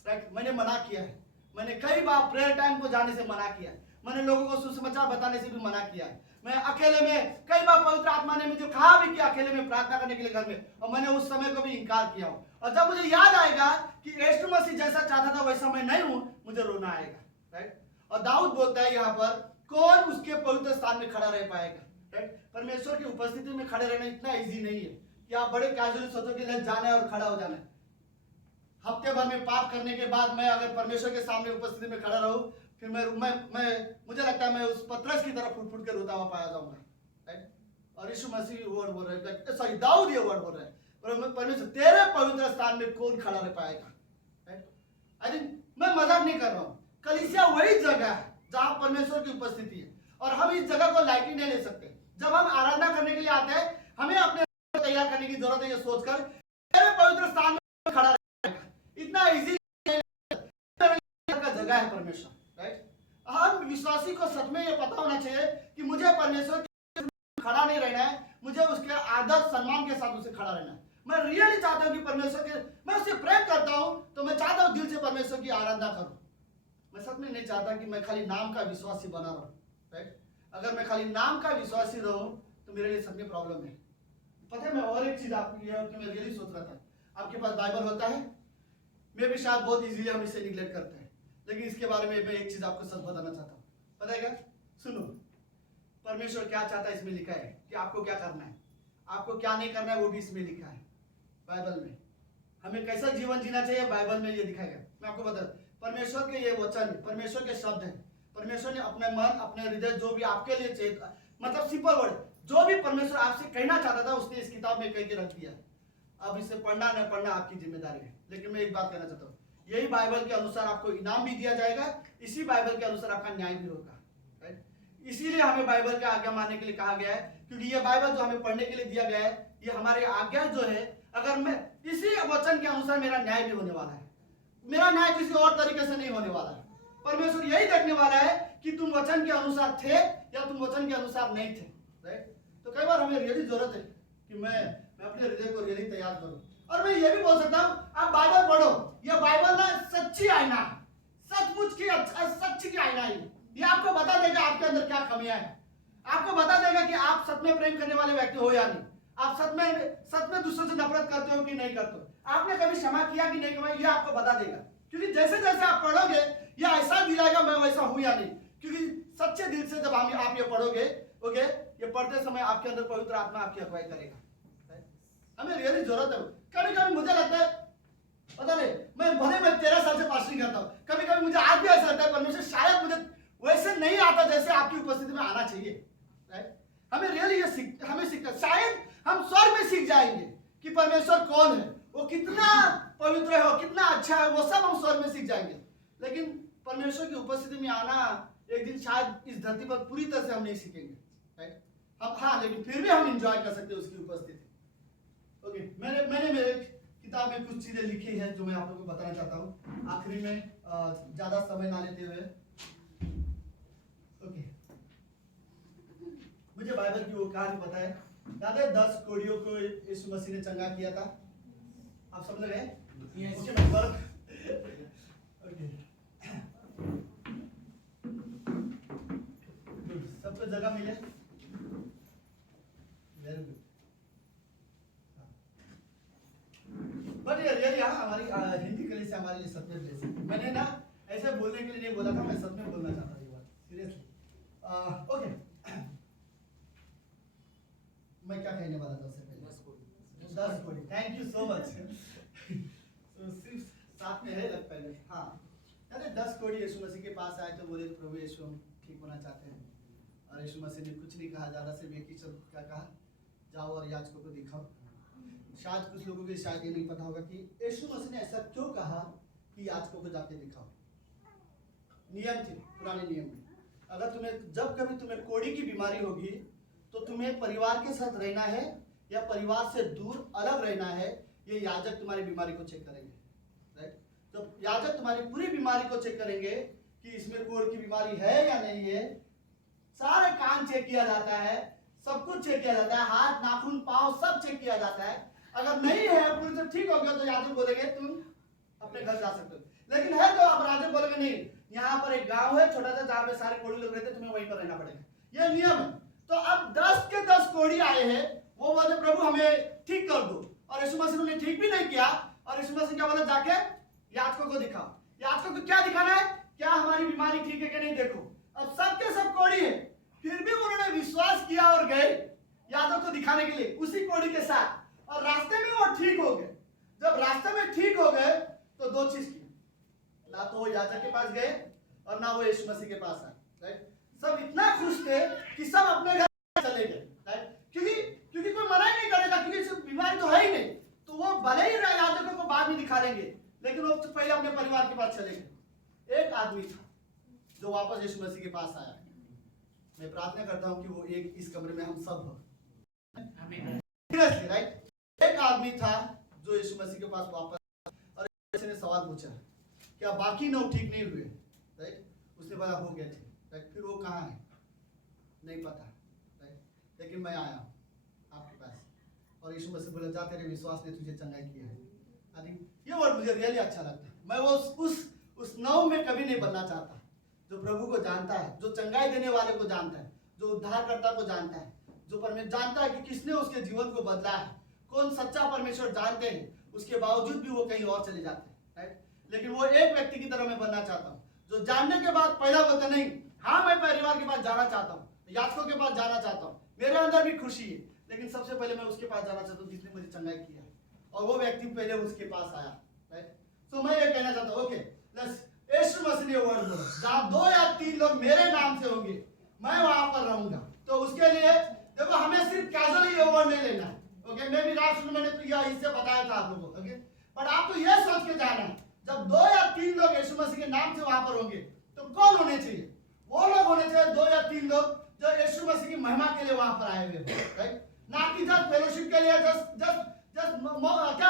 राइट? मैंने मना किया है, मैंने कई बार प्रेयर टाइम को जाने से मना किया है, मैंने लोगों को सुसमाचार बताने से भी मना किया है, मैं अकेले में कई बार पवित्र आत्मा ने मुझे कहा भी कि अकेले में प्रार्थना करने के लिए घर में, और मैंने उस समय को भी इनकार किया हूं। और जब मुझे याद आएगा कि यीशु मसीह जैसा चाहता था वैसा मैं नहीं हूं, मुझे रोना आएगा, राइट? और दाऊद बोलता है यहाँ पर, कौन उसके पवित्र स्थान में खड़ा रह पाएगा, राइट? परमेश्वर की उपस्थिति में खड़े रहना इतना इजी नहीं है कि आप बड़े कैजुअली सोचोगे ले जाना है और खड़ा हो जाना है। हफ्ते भर में पाप करने के बाद मैं अगर परमेश्वर के सामने उपस्थिति में खड़ा रहूं, फिर मैं मुझे लगता है मैं उस पतरस की तरह फुट फुट के रोता हुआ पाया जाऊंगा, राइट। और यीशु मसीह वर्ड बोल रहे हैं, सॉरी दाऊद ये वर्ड बोल रहे हैं, परमेश्वर तेरे पवित्र स्थान में कौन खड़ा रह पाएगा, राइट। आई थिंक मैं मजाक नहीं कर रहा हूँ, कलीसिया वही जगह है जहां परमेश्वर की उपस्थिति है, और हम इस जगह को लाइटली नहीं ले सकते। जब हम आराधना करने के लिए आते हैं, हमें अपने तैयार करने की जरूरत है, ये सोचकर तेरे पवित्र स्थान में खड़ा रहेगा। इतना इजी का जगह है परमेश्वर, राइट। हम विश्वासी को सच में ये पता होना चाहिए कि मुझे परमेश्वर के खड़ा नहीं रहना है, मुझे उसके आदर सम्मान के साथ उसे खड़ा रहना है। मैं रियली चाहता हूँ कि परमेश्वर के, मैं उससे प्रेम करता हूँ, तो मैं चाहता हूँ दिल से परमेश्वर की आराधना करूँ। मैं सच में नहीं चाहता कि मैं खाली नाम का विश्वासी बना रहूं, राइट। अगर मैं खाली नाम का विश्वासी रहूं तो मेरे लिए सच में प्रॉब्लम है। पता है, मैं और एक चीज आपको ये मैं रियली सोच रहा था, आपके पास बाइबल होता है, मैं भी शायद बहुत इजीली हम इसे निगलेक्ट करते हैं, लेकिन इसके बारे में मैं एक चीज आपको सच बताना चाहता हूँ। पता है क्या? सुनो, परमेश्वर क्या चाहता है इसमें लिखा है कि आपको क्या करना है, आपको क्या नहीं करना है, वो भी इसमें लिखा है बाइबल में। हमें कैसा जीवन जीना चाहिए बाइबल में ये दिखाया गया। मैं आपको बता, परमेश्वर के ये वचन, परमेश्वर के शब्द हैं। परमेश्वर ने अपने मन, अपने हृदय, जो भी आपके लिए चाहिए, मतलब सिंपल वर्ड, जो भी परमेश्वर आपसे कहना चाहता था उसने इस किताब में कह के रख दिया। अब इसे पढ़ना न पढ़ना आपकी जिम्मेदारी है, लेकिन मैं एक बात कहना चाहता हूँ, यही बाइबल के अनुसार आपको इनाम भी दिया जाएगा, इसी बाइबल के अनुसार आपका न्याय भी होगा, राइट। इसीलिए हमें बाइबल का आज्ञा मानने के लिए कहा गया है, क्योंकि ये बाइबल जो हमें पढ़ने के लिए दिया गया है, ये हमारी आज्ञा जो है, अगर मैं इसी वचन के अनुसार मेरा न्याय भी होने वाला है, मेरा न्याय किसी और तरीके से नहीं होने वाला है। परमेश्वर यही देखने वाला है कि तुम वचन के अनुसार थे या तुम वचन के अनुसार नहीं थे, राइट। तो कई बार हमें रियली जरूरत है कि मैं अपने हृदय को रियली तैयार करूं। और मैं ये भी बोल सकता हूं, आप बाइबल पढ़ो, ये बाइबल ना सच्ची आईना है, सचमुच की सच्ची की आईना है। ये आपको बता देगा आपके अंदर क्या कमियां हैं, आपको बता देगा कि आप सच में प्रेम करने वाले व्यक्ति हो या नहीं, आप सच में दूसरों से नफरत करते हो कि नहीं करते हो, आपने कभी क्षमा किया कि नहीं किया, ये आपको बता देगा। क्योंकि जैसे जैसे आप पढ़ोगे ये ऐसा दिलाएगा मैं वैसा हूं या नहीं, क्योंकि सच्चे दिल से जब आप ये पढ़ोगे, ओके, ये पढ़ते समय आपके अंदर पवित्र आत्मा आपकी अगुवाई करेगा। हमें रियली जरूरत है। कभी कभी मुझे लगता है, पता नहीं, मैं 13 साल से पास्टरिंग करता हूँ, कभी कभी मुझे आज भी ऐसा लगता है परमेश्वर शायद मुझे वैसे नहीं आता जैसे आपकी उपस्थिति में आना चाहिए, राइट। हमें रियली ये हमें सीखना, शायद हम स्वर्ग में सीख जाएंगे कि परमेश्वर कौन है, वो कितना पवित्र है, वो कितना अच्छा है, वो सब हम स्वर्ग में सीख जाएंगे। लेकिन परमेश्वर की उपस्थिति में आना एक दिन शायद इस धरती पर पूरी तरह से हम नहीं सीखेंगे, राइट। हम हाँ, लेकिन फिर भी हम एंजॉय कर सकते हैं उसकी उपस्थिति। ओके, मैंने मेरे किताब में कुछ चीजें लिखी हैं जो मैं आप लोगों को बताना चाहता हूँ आखिरी में, ज्यादा समय ना लेते हुए। ओके, मुझे बाइबल की वो कहानी पता है, याद है 10 कोढ़ियों को यीशु मसीह ने चंगा किया था, आप समझ रहे हैं? ओके, मैं सबको जगह मिले, वेरी गुड। बट ये रियली हमारी हिंदी कली से हमारे लिए सच में ब्लेसिंग। मैंने ना ऐसे बोलने के लिए नहीं बोला था, मैं सच में बोलना चाहता हूँ ये बात सीरियसली। ओके, मैं क्या कहने वाला था उससे पहले? 10 कोड़ी। Thank you so much. तो सिर्फ साथ में है लगता है। हाँ, अरे 10 कोड़ी यीशु मसीह के पास आए तो बोले प्रभु यीशु हम ठीक होना चाहते हैं, और यीशु मसीह ने कुछ नहीं कहा, ज्यादा से एक ही शब्द क्या कहा, जाओ और याजकों को दिखाओ। शायद कुछ लोगों को शायद ये नहीं पता होगा कि यीशु मसीह ने ऐसा क्यों कहा कि याजकों को जाके दिखाओ। नियम थे पुराने नियम में, अगर जब कभी तुम्हें कोढ़ी की बीमारी होगी तो तुम्हें परिवार के साथ रहना है या परिवार से दूर अलग रहना है, ये याजक तुम्हारी बीमारी को चेक करेंगे, राइट। तो याजक तुम्हारी पूरी बीमारी को चेक करेंगे कि इसमें कोढ़ की बीमारी है या नहीं है, सारे कान चेक किया जाता है, सब कुछ चेक किया जाता है, हाथ नाखून पांव सब चेक किया जाता है। अगर नहीं है, पूरी तरह ठीक हो गया तो याजक बोलेंगे तुम अपने घर जा सकते हो। लेकिन है तो आप याजक बोलेंगे नहीं, यहाँ पर एक गांव है छोटा सा जहाँ पे सारे कोढ़ी लोग रहते, तुम्हें वहीं पर रहना पड़ेगा, ये नियम है। तो अब 10 के 10 कोढ़ी आए हैं, वो बोले प्रभु हमें ठीक कर दो, और यीशु मसीह ने ठीक भी नहीं किया, और यीशु मसीह क्या बोला, जाके याजकों को दिखाओ। याजकों को क्या दिखाना है, क्या हमारी बीमारी ठीक है कि नहीं देखो। अब सबके सब कोढ़ी है, फिर भी उन्होंने विश्वास किया और गए याजक को दिखाने के लिए उसी कोढ़ी के साथ, और रास्ते में वो ठीक हो गए। जब रास्ते में ठीक हो गए तो 2 चीज की, ना तो वो याजक के पास गए, और ना वो यीशु मसीह के पास आए, राइट। सब इतना खुश थे कि सब अपने घर चले गए, राइट। क्योंकि कोई मना ही नहीं करेगा, क्योंकि बीमारी तो है ही नहीं, तो वो भले ही याजकों को बाद में दिखा लेंगे, लेकिन वो तो पहले अपने परिवार के पास चले गए। एक आदमी था जो वापस यीशु मसीह के पास आया। मैं प्रार्थना करता हूँ कि वो एक इस कमरे में हम सब हो, राइट। एक आदमी था जो यीशु मसीह के पास वापस, और यीशु ने सवाल पूछा, क्या बाकी 9 ठीक नहीं हुए, राइट। उसने बोला हो गया ठीक, राइट। फिर वो कहाँ है नहीं पता, राइट। लेकिन मैं आया हूँ आपके पास, और यीशु मसीह बोला जा तेरे विश्वास ने तुझे चंगाई किया है। आई थिंक ये वर्ड मुझे रियली अच्छा लगता है। मैं वो उस 9 में कभी नहीं बनना चाहता, जो प्रभु को जानता है, जो चंगाई देने वाले को जानता है, जो उद्धारकर्ता को जानता है, जो परमेश्वर जानता है कि किसने उसके जीवन को बदला है, कौन सच्चा परमेश्वर जानते हैं, उसके बावजूद भी वो कहीं और चले जाते हैं, राइट। लेकिन वो एक व्यक्ति की तरह मैं बनना चाहता हूँ जो जानने के बाद पहला बोलता नहीं, हाँ मैं परिवार के पास जाना चाहता हूँ, याजकों के पास जाना चाहता हूँ, मेरे अंदर भी खुशी है, लेकिन सबसे पहले मैं उसके पास जाना चाहता हूँ जिसने मुझे चंगाई किया, और वो व्यक्ति पहले उसके पास आया, राइट। तो मैं ये कहना चाहता हूँ, ओके लेट्स, यीशु मसीह ने वर्ड बोला, जहाँ 2 या 3 लोग मेरे नाम से होंगे मैं वहां पर रहूंगा। तो उसके लिए देखो हमें सिर्फ कैजुअली ये वर्ड नहीं लेना, ओके। मैं भी रात शुरू मैंने तो यह इससे बताया था आप लोगों को, ओके। पर आपको यह सोच के जाना है जब 2 या 3 लोग यीशु मसीह के नाम से वहां पर होंगे तो कौन होने चाहिए? वो लोग होने चाहिए 2 या 3 लोग जो यीशु मसीह की महिमा के लिए वहां पर आए हुए, राइट। ना कि जस्ट फेलोशिप के लिए, जस्ट क्या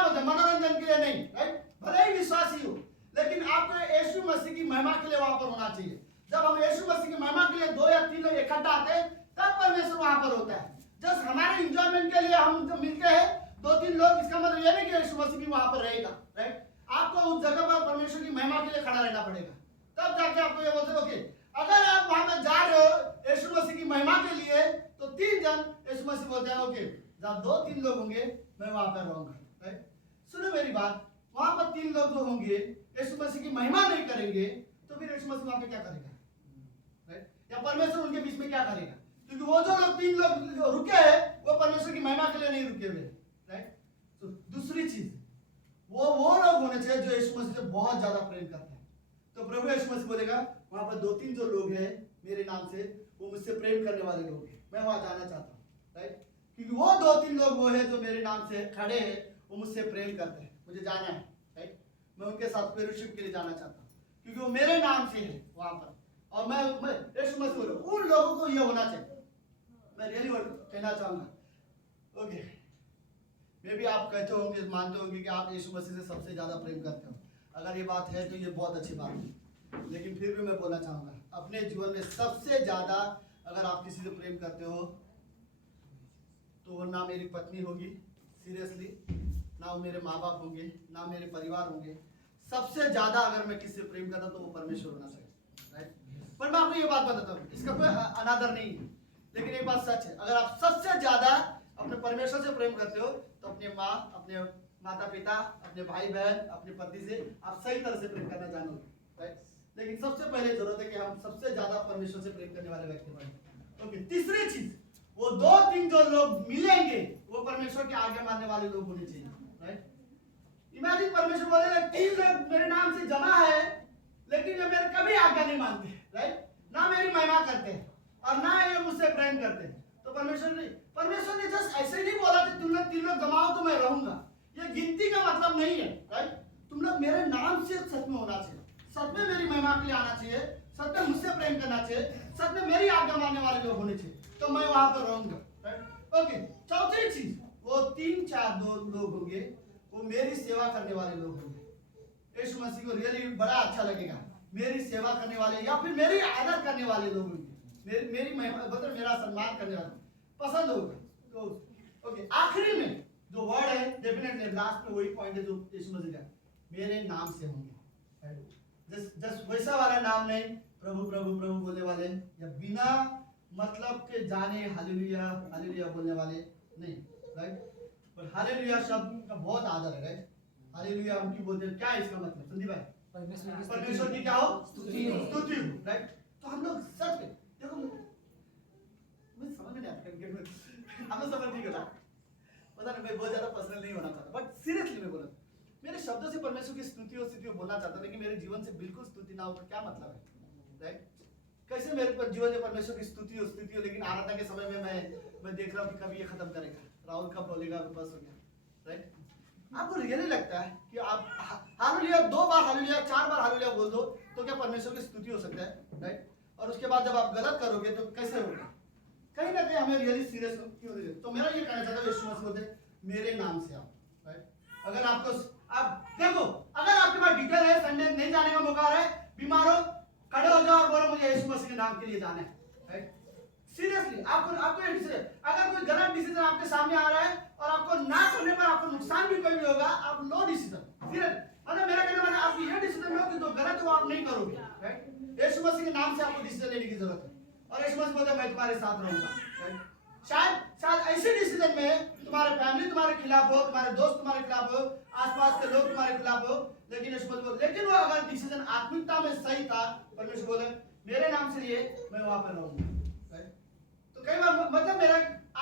बोलते हैं, मनोरंजन के लिए नहीं, राइट। भले ही विश्वासी हो, लेकिन आपको यीशु मसीह की महिमा के लिए वहां पर होना चाहिए। जब हम यीशु मसीह की महिमा के लिए 2 या 3 लोग इकट्ठा आते हैं तब परमेश्वर वहां पर होता है। जस्ट हमारे एंजॉयमेंट के लिए हम जब मिलते हैं 2-3 लोग, इसका मतलब यह नहीं कि यीशु मसीह भी वहां पर रहेगा, राइट। आपको उस जगह पर परमेश्वर की महिमा के लिए खड़ा रहना पड़ेगा, तब जाके आपको ये बोलते ओके। अगर आप वहां पर जा रहे हो यीशु मसीह की महिमा के लिए तो 3 जन यीशु मसीह बोलते हैं ओके, जब 2-3 लोग होंगे मैं वहां पर रहूंगा, राइट। सुनो मेरी बात, वहां पर 3 लोग जो होंगे यीशु मसीह की महिमा नहीं करेंगे तो फिर यीशु मसीह वहां पे क्या करेगा, राइट। या परमेश्वर उनके बीच में क्या करेगा? क्योंकि वो जो लोग 3 लोग रुके हैं वो परमेश्वर की महिमा के लिए नहीं रुके हुए, राइट। तो दूसरी चीज, वो लोग होने चाहिए जो यीशु मसीह से बहुत ज्यादा प्रेम करते हैं। तो प्रभु यीशु मसीह बोलेगा वहां पर 2-3 जो लोग हैं मेरे नाम से, वो मुझसे प्रेम करने वाले लोग हैं, मैं वहां जाना चाहता हूँ, राइट। क्योंकि वो 2-3 लोग वो है जो मेरे नाम से खड़े हैं, वो मुझसे प्रेम करते हैं, मुझे जाना है, राइट। मैं उनके साथ फेलोशिप के लिए जाना चाहता हूँ क्योंकि वो मेरे नाम से है वहां पर, और मैं यीशु मसीह बोल रहा हूं उन लोगों को ये होना चाहिए। मैं रियली कहना चाहूंगा, ओके। मे भी आप कहते होंगे, मानते होंगे कि आप यीशु मसीह से सबसे ज्यादा प्रेम करते हो। अगर ये बात है तो ये बहुत अच्छी बात है, लेकिन फिर भी मैं बोलना चाहूंगा अपने जीवन में सबसे ज्यादा अगर आप किसी से प्रेम करते हो तो वो ना मेरी पत्नी होगी, सीरियसली, ना वो मेरे माँ बाप होंगे, ना मेरे परिवार होंगे। सबसे ज्यादा अगर मैं किससे प्रेम करता तो वो परमेश्वर होना चाहिए, राइट। पर मैं आपको ये बात बताता हूँ, इसका कोई अनादर नहीं है, लेकिन एक बात सच है, अगर आप सबसे ज्यादा अपने परमेश्वर से प्रेम करते हो तो अपने माँ, अपने माता पिता, अपने भाई बहन, अपने पति से आप सही तरह से प्रेम करना जानोगे, राइट। लेकिन सबसे पहले जरूरत है कि हम सबसे ज्यादा परमेश्वर से प्रेम करने वाले व्यक्ति बने। ओके, तीसरी चीज, वो 2-3 जो लोग मिलेंगे वो परमेश्वर के आगे मानने वाले लोग होने चाहिए, राइट। इमेजिन परमेश्वर बोलेगा 3 लोग मेरे नाम से जमा है लेकिन ये मेरे कभी आज्ञा नहीं मानते, राइट, ना मेरी महिमा करते हैं और ना ये मुझसे प्रेम करते हैं, तो परमेश्वर ने जस्ट ऐसे नहीं बोला कि तुम लोग 3 लोग जमाओ तो मैं रहूंगा। ये गिनती का मतलब नहीं है, राइट। तुम लोग मेरे नाम से सच में होना चाहिए, सच में मेरी महिमा के लिए आना चाहिए, सच में मुझसे प्रेम करना चाहिए, सच में मेरी आज्ञा मानने वाले लोग होने चाहिए, तो मैं वहां पर रहूंगा, राइट। ओके, चौथी चीज, वो 3-4 लोग होंगे, वो मेरी सेवा करने वाले लोग होंगे। यीशु मसीह को रियली बड़ा अच्छा लगेगा मेरी सेवा करने वाले या फिर मेरी आदर करने वाले लोग होंगे, मेरी मतलब मेरा सम्मान करने वाले पसंद होगा। तो ओके, आखिरी में जो वर्ड है, डेफिनेटली लास्ट में वही पॉइंट है जो यीशु मसीह का, मेरे नाम से होंगे, जस्ट वैसा वाला नाम नहीं, प्रभु प्रभु प्रभु बोलने वाले या बिना मतलब के जाने हालेलुया हालेलुया बोलने वाले नहीं, राइट। पर हालेलुया शब्द का बहुत आदर है, राइट। हालेलुया हम क्यों बोलते हैं, क्या है इसका मतलब संदीप भाई? परमेश्वर की क्या हो? स्तुति हो, राइट। तो हम लोग सच में देखो, मुझे समझ में नहीं आता, हम लोग समझ नहीं करता, पता नहीं, मैं बहुत ज्यादा पर्सनल नहीं होना चाहता, बट सीरियसली मैं बोला, मेरे शब्दों से परमेश्वर की स्तुति और स्थिति बोलना चाहता, लेकिन मेरे जीवन से बिल्कुल स्तुति ना हो तो क्या मतलब है? राइट? कैसे मेरे पर जीवन में परमेश्वर की स्तुति हो, लेकिन आराधना के समय में मैं देख रहा हूँ कि कभी ये खत्म करेगा, राहुल कब बोलेगा, बस हो गया, राइट? आपको रियली लगता है कि आप हालेलुया 2 बार हालेलुया 4 बार हालेलुया बोल दो तो क्या परमेश्वर की स्तुति हो सकता है, राइट? और उसके बाद जब आप गलत करोगे तो कैसे होगा? कहीं ना कहीं हमें रियली सीरियस क्यों नहीं? तो मेरा ये कहना चाहता हूँ यीशु मसीह बोलते मेरे नाम से आओ, राइट? अगर आपको आप देखो, अगर आपके पास डिटेल है, संडे नहीं जाने का मौका है, बीमार हो, खड़े हो जाओ और बोलो मुझे यीशु मसीह के नाम के लिए जाना है, राइट? सीरियसली आपको अगर कोई गलत डिसीजन आपके सामने आ रहा है और आपको ना करने पर आपको नुकसान भी कोई भी होगा, आप नो डिसीजन, मतलब मेरा कहना है आप ये डिसीजन लो कि जो गलत हो आप नहीं करोगे, राइट? यीशु मसीह के नाम से आपको डिसीजन लेने की जरूरत है और यीशु मसीह बोलता है मैं तुम्हारे साथ रहूंगा, राइट? शायद ऐसे डिसीजन में तुम्हारे फैमिली तुम्हारे खिलाफ हो, तुम्हारे दोस्त तुम्हारे खिलाफ हो, आसपास के लोग तुम्हारे खिलाफ हो, लेकिन यीशु मसीह बोलता है लेकिन वो अगर डिसीजन आत्मिकता में सही था, परमेश्वर बोले मेरे नाम से लिए मैं वहां पर रहूंगा, राइट? तो कई बार मतलब मेरा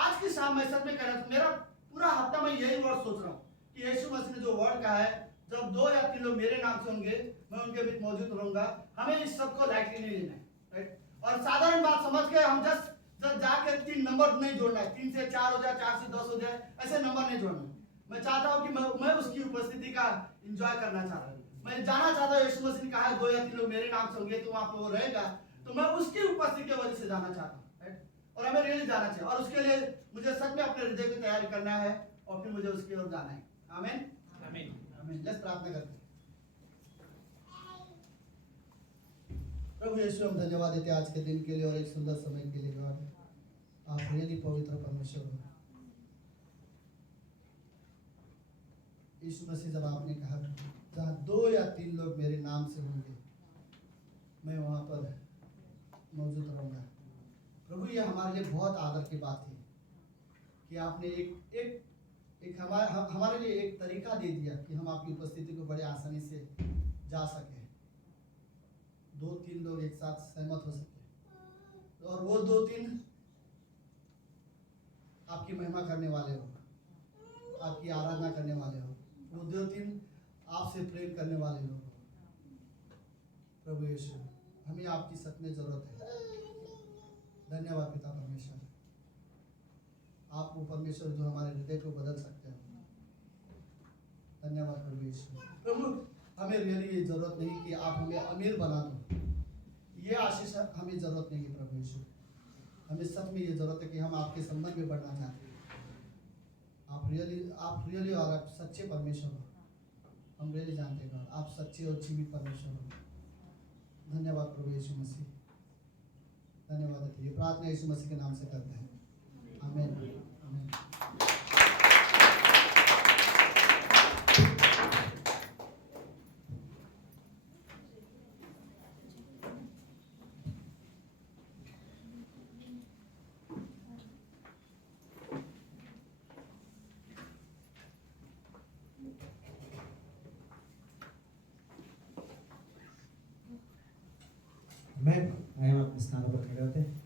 आज की शाम में सच में कह रहा हूं, मेरा पूरा हफ्ता मैं यही वर्ड सोच रहा हूं कि यीशु मसीह ने जो वर्ड कहा है, जब 2 या 3 लोग मेरे नाम से होंगे मैं उनके बीच मौजूद रहूंगा, हमें इस सबको लाइटली नहीं लेना है, राइट? और साधारण बात समझ के हम जस्ट जाके 3 नंबर नहीं जोड़ना है, 3 से 4 हो जाए, 4 से 10 हो जाए, ऐसे नंबर नहीं जोड़ना। मैं चाहता हूं कि मैं उसकी उपस्थिति का एंजॉय करना चाहता हूं, मैं जाना चाहता हूं। यीशु मसीह ने कहा 2 या 3 लोग मेरे नाम से होंगे तो वहां पर वो रहेगा, तो मैं उसकी उपस्थिति की वजह से जाना चाहता हूं, राइट? और हमें रियली जाना चाहिए और उसके लिए मुझे सच में अपने हृदय की तैयारी करना है और फिर मुझे उसकी ओर जाना है। आमीन आमीन आमीन। लेट्स प्रार्थना करते हैं। प्रभु यीशु हम धन्यवाद देते हैं आज के दिन के लिए और एक सुंदर समय के लिए। गॉड आप रियली पवित्र परमेश्वर हो। यीशु मसीह जब आपने कहा जहाँ 2 या 3 लोग मेरे नाम से होंगे मैं वहाँ पर मौजूद रहूँगा। प्रभु ये हमारे लिए बहुत आदर की बात है कि आपने एक हमारे लिए एक तरीका दे दिया कि हम आपकी उपस्थिति को बड़े आसानी से जा सके, 2-3 लोग एक साथ सहमत हो सके और वो 2-3 आपकी महिमा करने वाले हो, आपकी आराधना करने वाले हो, वो 2-3 आपसे प्रेम करने वाले लोग हो। प्रभु यीशु हमें आपकी सच में जरूरत है। धन्यवाद पिता परमेश्वर, आप वो परमेश्वर जो हमारे हृदय को बदल सकते हैं। धन्यवाद प्रभु यीशु। प्रभु हमें रियली ये जरूरत नहीं कि आप हमें अमीर बना दो, ये आशीष हमें जरूरत नहीं है प्रभु यीशु। हमें सच में ये जरूरत है कि हम आपके संबंध में बढ़ना चाहते हैं। आप रियली और आप सच्चे परमेश्वर हो। हम रियली जानते हैं आप सच्चे और जीवित परमेश्वर हो। धन्यवाद प्रभु यीशु मसीह, धन्यवाद। ये प्रार्थना यीशु मसीह के नाम से करते हैं, आमीन आमीन। आए हम अपने स्थानों पर खड़े होते हैं।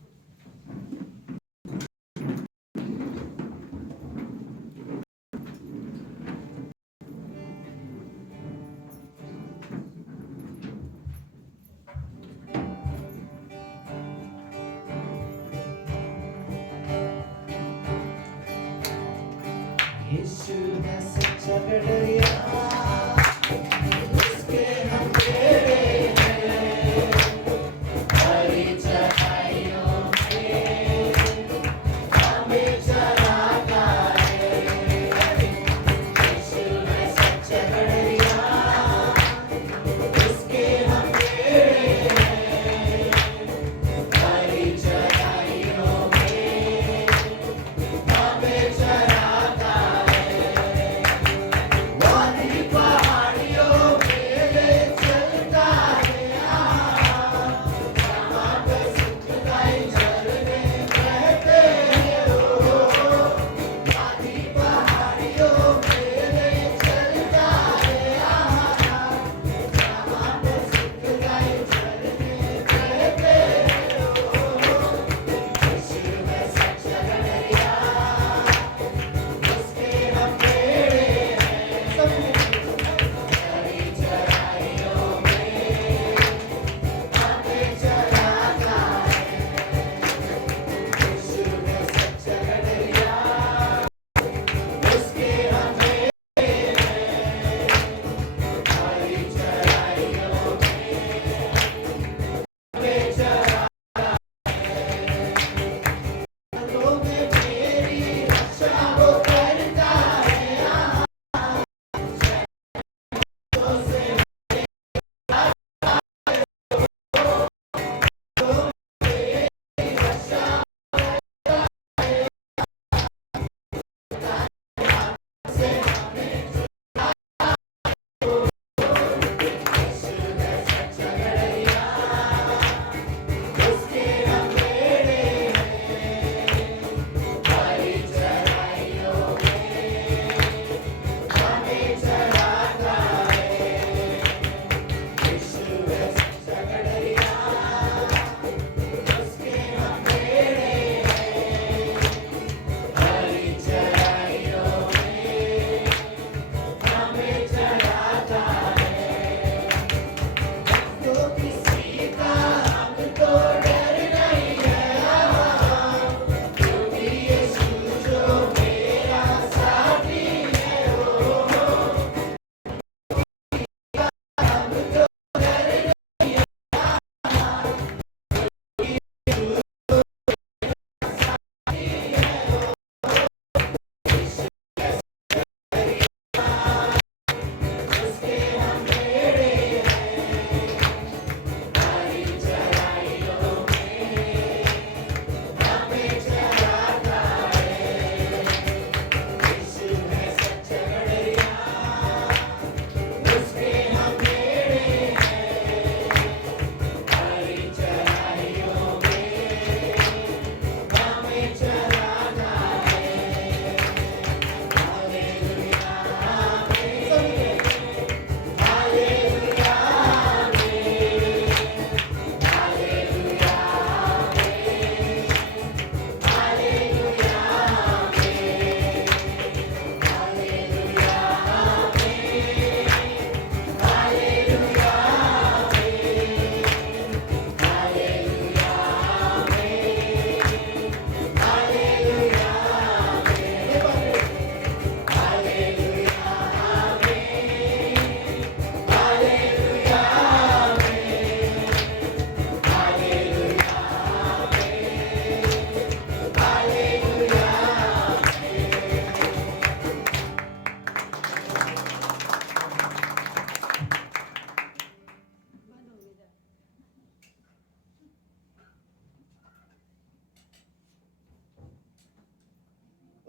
यीशु है सच्चा गड़रिया, उसके हम तेरे हैं, हरी चढ़ाइयों में हमें चलाता है। यीशु है सच्चा गड़रिया, उसके हम तेरे हैं, हरी चढ़ाइयों में हमें चलाता है।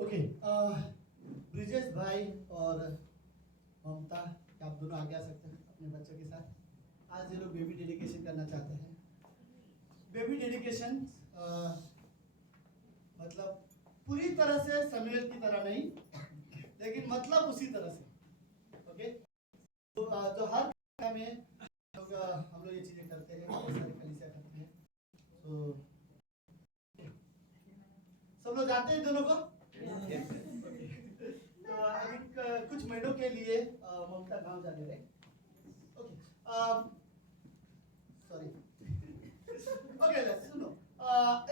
ओके, ब्रिजेश भाई और ममता, क्या आप दोनों आगे आ सकते हैं अपने बच्चों के साथ? आज ये लोग बेबी डेडिकेशन करना चाहते हैं। बेबी डेडिकेशन मतलब पूरी तरह से समुएल की तरह नहीं, लेकिन मतलब उसी तरह से। ओके, तो हर में हम लोग ये चीजें करते हैं, बहुत सारी कलीसिया करते हैं। तो सब लोग जानते हैं दोनों को? तो अभी कुछ महीनों के लिए ममता गांव जाने रहे। Okay, sorry. ओके, सुनो,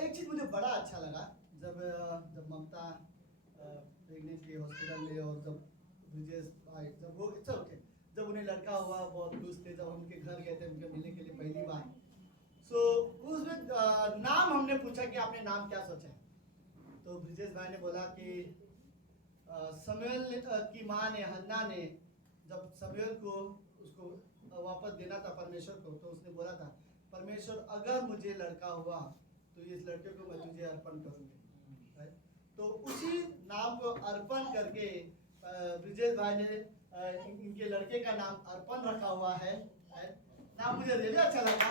एक चीज मुझे बड़ा अच्छा लगा जब ममता प्रेग्नेंट थी हॉस्पिटल में, और जब ब्रिजेश भाई जब वो इट्स ओके, जब उन्हें लड़का हुआ बहुत खुश थे, जब हम उनके घर गए थे उनके मिलने के लिए पहली बार। सो उसमें नाम हमने पूछा कि आपने नाम क्या सोचा है, तो ब्रिजेश भाई ने बोला कि समुएल की माँ ने, हन्ना ने, जब समुएल को उसको वापस देना था परमेश्वर को, तो उसने बोला था, परमेश्वर अगर मुझे लड़का हुआ तो इस लड़के को मैं तुझे अर्पण करूंगी। तो उसी नाम को अर्पण करके ब्रिजेश भाई ने इनके लड़के का नाम अर्पण रखा हुआ है। नाम मुझे रियली अच्छा लगा।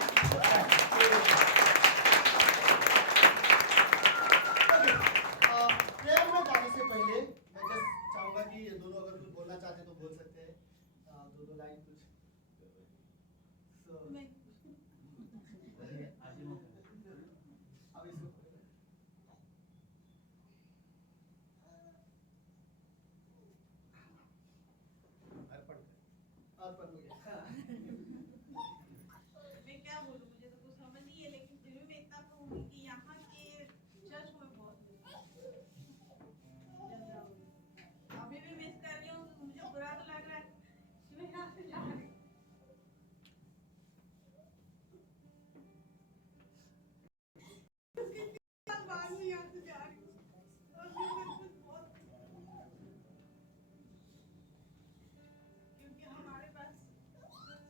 प्रेयर में जाने से पहले मैं जस्ट चाहूंगा कि ये दोनों अगर कुछ बोलना चाहते हैं तो बोल सकते हैं, दो लाइन कुछ। अब इसको अर्पण हो गया। मैं क्या बोलूं, मुझे तो कुछ समझ नहीं है, लेकिन फिर भी मैं इतना कहूंगी कि यहाँ के चर्च में बहुत अभी भी मिस कर रही हूँ। मुझे बुरा तो लग रहा है कि मैं यहाँ से जा रही हूँ। बाद में यहाँ से जा रही हूँ और मैं बिल्कुल बहुत, क्योंकि हमारे पास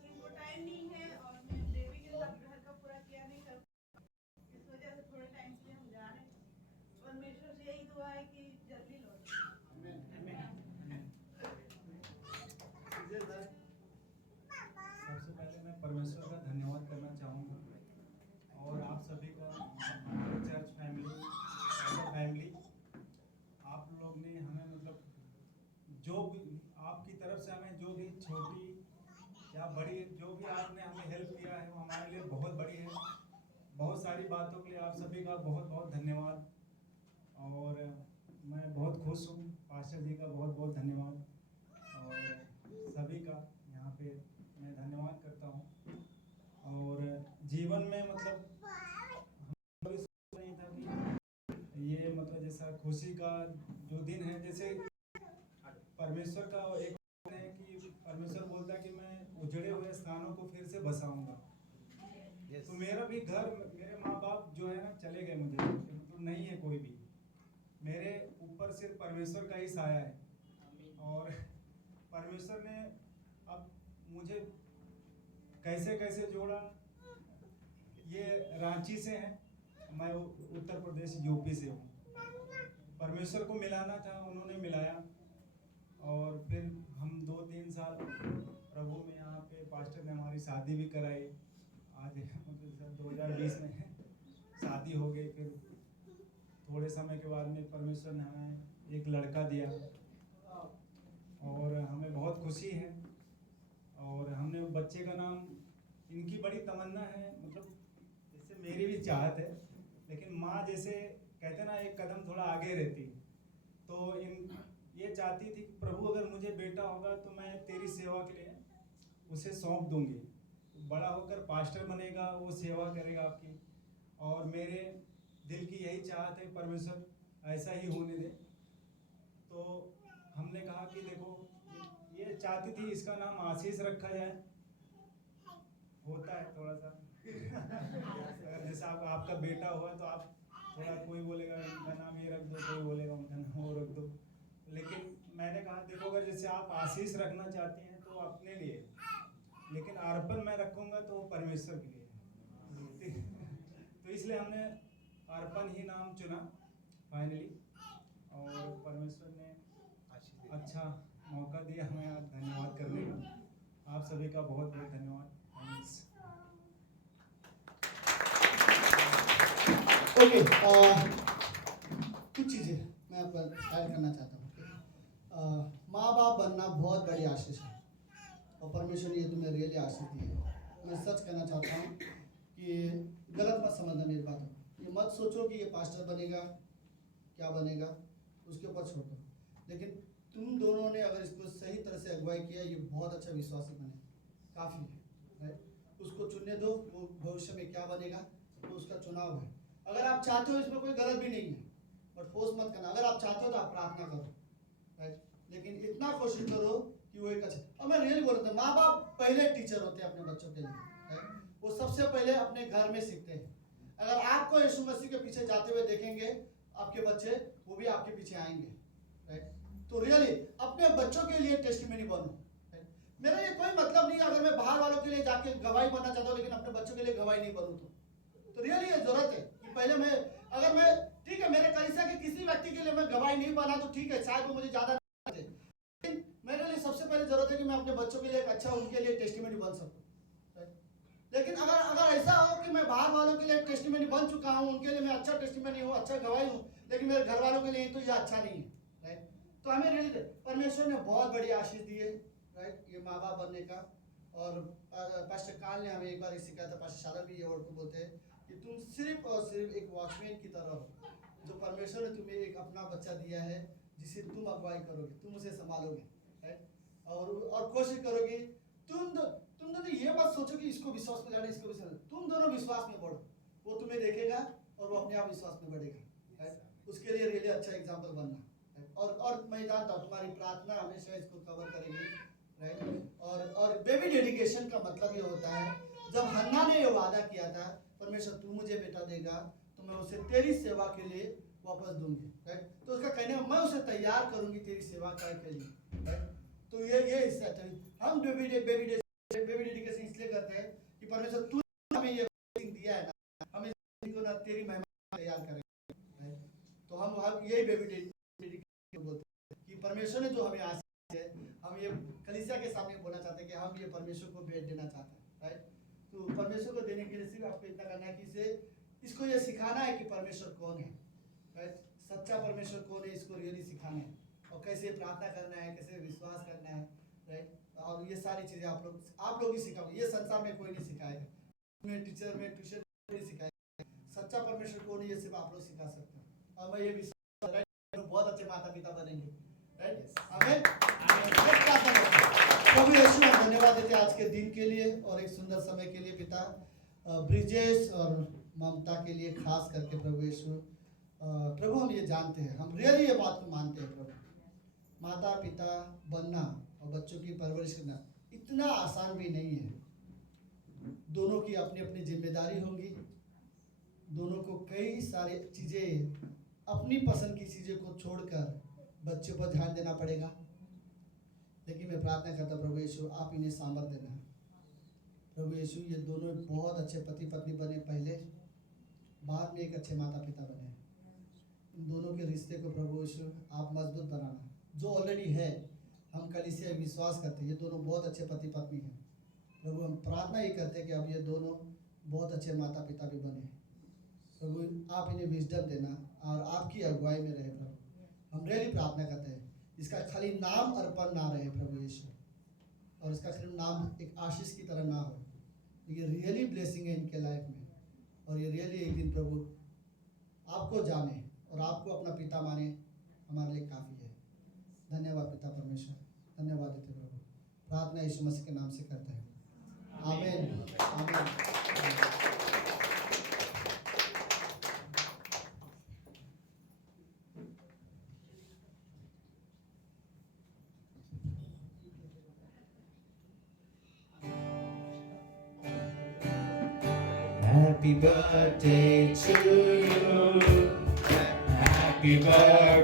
इनको टाइम नहीं है और मैं बेबी के साथ घर का पूरा केयर नहीं कर, इस वजह से थोड़े टाइम के लिए हम जा रहे हैं। परमेश्वर से यही दुआ है कि जल्दी लौटे। सबसे पहले मैं परमेश्वर का धन्यवाद करना चाहूँगा, और आप सभी का, चर्च फैमिली, आप लोग ने हमें मतलब जो भी आपकी तरफ से हमें जो भी छोटी या बड़ी जो भी आपने हमें हेल्प किया है वो हमारे लिए बहुत बड़ी है। बहुत सारी बातों के लिए आप सभी का बहुत बहुत धन्यवाद, और मैं बहुत खुश हूँ। पास्टर जी का बहुत बहुत धन्यवाद, और सभी का यहाँ पे मैं धन्यवाद करता हूँ। और जीवन में मतलब कभी सोचा नहीं था कि ये मतलब जैसा खुशी का जो दिन है, जैसे परमेश्वर का एक है कि परमेश्वर बोलता है कि मैं उजड़े हुए स्थानों को फिर से बसाऊंगा। तो मेरा भी घर, मेरे माँ बाप जो है ना चले गए मुझे, मतलब नहीं है कोई भी, मेरे ऊपर सिर्फ परमेश्वर का ही साया है। और परमेश्वर ने अब मुझे कैसे कैसे जोड़ा, ये रांची से है, मैं उत्तर प्रदेश यूपी से हूँ। परमेश्वर को मिलाना था, उन्होंने मिलाया, और फिर हम 2-3 साल प्रभु में यहाँ पे पास्टर ने हमारी शादी भी कराई। आज मतलब 2020 में शादी हो गई। फिर थोड़े समय के बाद में परमेश्वर ने हमें एक लड़का दिया, और हमें बहुत खुशी है। और हमने बच्चे का नाम, इनकी बड़ी तमन्ना है, मतलब जैसे मेरी भी चाहत है, लेकिन माँ जैसे कहते ना एक कदम थोड़ा आगे रहती, तो ये चाहती थी कि प्रभु अगर मुझे बेटा होगा तो मैं तेरी सेवा के लिए उसे सौंप दूंगी, बड़ा होकर पास्टर बनेगा, वो सेवा करेगा आपकी। और मेरे दिल की यही चाहत है, परमेश्वर ऐसा ही होने दे। तो हमने कहा कि देखो, ये चाहती थी इसका नाम आशीष रखा जाए, होता है थोड़ा सा अगर जैसा आपका बेटा हुआ तो आप थोड़ा, कोई बोलेगा उनका नाम ये रख दो, कोई बोलेगा उनका नाम वो रख दो। लेकिन मैंने कहा देखो, अगर जैसे आप आशीष रखना चाहती हैं तो अपने लिए, लेकिन अर्पण मैं रखूंगा तो परमेश्वर के लिए। तो इसलिए हमने अर्पण ही नाम चुना फाइनली। और परमेश्वर ने अच्छा मौका दिया हमें आज धन्यवाद करने का। आप सभी का बहुत बहुत धन्यवाद। थैंक्स। ओके, कुछ चीज़ें मैं आपको ऐड करना चाहता हूँ। माँ बाप बनना बहुत बड़ी आशीष है और परमेश्वर ने ये तुम्हें रियली आशीष दी है। मैं सच कहना चाहता हूँ कि गलत मत समझना मेरी बात को। ये मत सोचो कि ये पास्टर बनेगा, क्या बनेगा, उसके ऊपर छोड़ दो। लेकिन तुम दोनों ने अगर इसको सही तरह से अगुवाई किया, ये बहुत अच्छा विश्वासी बने, काफ़ी है, राइट। उसको चुनने दो, वो भविष्य में क्या बनेगा वो उसका चुनाव है। अगर आप चाहते हो, इसमें कोई गलत भी नहीं है, बट फोर्स मत करना। अगर आप चाहते हो तो आप प्रार्थना करो, राइट। लेकिन इतना कोशिश करो कि वो एक अच्छा, और मैं रियली बोल रहा था, माँ बाप पहले टीचर होते हैं अपने बच्चों के लिए, राइट। वो सबसे पहले अपने घर में सीखते हैं। अगर आपको यीशु मसीह के पीछे जाते हुए देखेंगे आपके बच्चे, वो भी आपके पीछे आएंगे, राइट। तो रियली अपने बच्चों के लिए टेस्टिमनी बनो। मेरा ये कोई मतलब नहीं है अगर मैं बाहर वालों के लिए जाके गवाही बनना चाहता हूँ लेकिन अपने बच्चों के लिए गवाही नहीं बनूँ तो रियली ये जरूरत है कि पहले मैं, अगर मैं, ठीक है, मेरे कलीसिया के किसी व्यक्ति के लिए मैं गवाही नहीं बना तो ठीक है, शायद वो मुझे ज्यादा, लेकिन मेरे लिए सबसे पहले जरूरत है कि मैं अपने बच्चों के लिए एक अच्छा, उनके लिए टेस्टिमनी बन सकूं। लेकिन अगर ऐसा हो कि मैं बाहर वालों के लिए टेस्टिमनी बन चुका हूँ, उनके लिए मैं अच्छा टेस्टिमनी हूँ, अच्छा गवाही हूँ, लेकिन मेरे घर वालों के लिए तो ये अच्छा नहीं है, राइट। तो हमें रियली परमेश्वर ने बहुत बड़ी आशीष दी है, राइट, ये माँ बाप बनने का। और पास्टर काल ने हमें एक बार सिखाया था, पास्टर शाला भी ये वर्ड को बोलते हैं कि तुम सिर्फ और सिर्फ एक वॉचमैन की तरह हो, जो परमेश्वर ने तुम्हें एक अपना बच्चा दिया है जिसे तुम अगुवाई करोगे, तुम उसे संभालोगे, राइट। और कोशिश करोगे। तुम दोनों ये मत सोचो कि इसको विश्वास में लाना, इसको विश्वास, तुम दोनों विश्वास में बढ़ो, वो तुम्हें देखेगा और वो अपने आप विश्वास में बढ़ेगा, राइट। उसके लिए रियली अच्छा एग्जाम्पल बनना, राइट। और मैं जानता हूँ तुम्हारी प्रार्थना हमेशा इसको कवर करेगी, राइट। और बेबी डेडिकेशन का मतलब ये होता है, जब हन्ना ने ये वादा किया था, परमेश्वर तू मुझे बेटा देगा तो मैं उसे तेरी सेवा के लिए वापस दूंगी, राइट। तो उसका कहने मैं उसे तैयार करूंगी तेरी सेवा के लिए, राइट। तो ये हिस्सा है। हम बेबी डेडिकेशन इसलिए करते हैं कि परमेश्वर तू हमें ये दिया है ना, हमें ना तेरी महिमा तैयार करेंगे, राइट। तो हम यही बेबी डेडिकेशन बोलते हैं कि परमेश्वर ने जो हमें आशीष है, हम ये कलीसिया के सामने बोलना चाहते हैं कि हम ये परमेश्वर को भेंट देना चाहते हैं, राइट। तो परमेश्वर को देने के लिए सिर्फ आपको इतना करना है कि इसको ये सिखाना है कि परमेश्वर कौन है, राइट। सच्चा परमेश्वर कौन है, इसको रियली सिखाना है, और कैसे प्रार्थना करना है, कैसे विश्वास करना है, राइट। और ये सारी चीज़ें आप लोग ही सिखाओगे। ये संसार में कोई नहीं सिखाएगा, में टीचर में ट्यूशन नहीं सिखाएगा। सच्चा परमेश्वर कौन है ये सिर्फ आप लोग सिखा सकते हैं। और मैं ये विश्वास, राइट, बहुत अच्छे माता पिता बनेंगे, राइट। आमीन। प्रभु यीशु हम धन्यवाद देते हैं आज के दिन के लिए और एक सुंदर समय के लिए। पिता ब्रिजेश और ममता के लिए खास करके प्रभु यीशु, प्रभु हम ये जानते हैं, हम रियली ये बात को मानते हैं प्रभु, माता पिता बनना और बच्चों की परवरिश करना इतना आसान भी नहीं है। दोनों की अपनी अपनी जिम्मेदारी होगी, दोनों को कई सारी चीज़ें, अपनी पसंद की चीज़ें को छोड़कर बच्चों पर ध्यान देना पड़ेगा। लेकिन मैं प्रार्थना करता प्रभु यीशु आप इन्हें सामर्थ्य देना। प्रभु यीशु ये दोनों बहुत अच्छे पति पत्नी बने पहले, बाद में एक अच्छे माता पिता बने। इन दोनों के रिश्ते को प्रभु यीशु आप मजबूत बनाना। जो ऑलरेडी है, हम कलीसिया विश्वास करते हैं ये दोनों बहुत अच्छे पति पत्नी हैं। प्रभु हम प्रार्थना ये करते हैं कि अब ये दोनों बहुत अच्छे माता पिता भी बने। प्रभु आप इन्हें विजडम देना और आपकी अगुवाई में रहे प्रभु। हम रियली प्रार्थना करते हैं इसका खाली नाम अर्पण ना रहे प्रभु यीशु, और इसका खाली नाम एक आशीष की तरह ना हो, ये रियली ब्लेसिंग है इनके लाइफ में। और ये रियली एक दिन प्रभु आपको जाने और आपको अपना पिता माने, हमारे लिए काफ़ी है। धन्यवाद पिता परमेश्वर, धन्यवाद देते प्रभु। प्रार्थना यीशु मसीह के नाम से करते हैं, आमीन आमीन। Happy birthday to you. Happy birthday.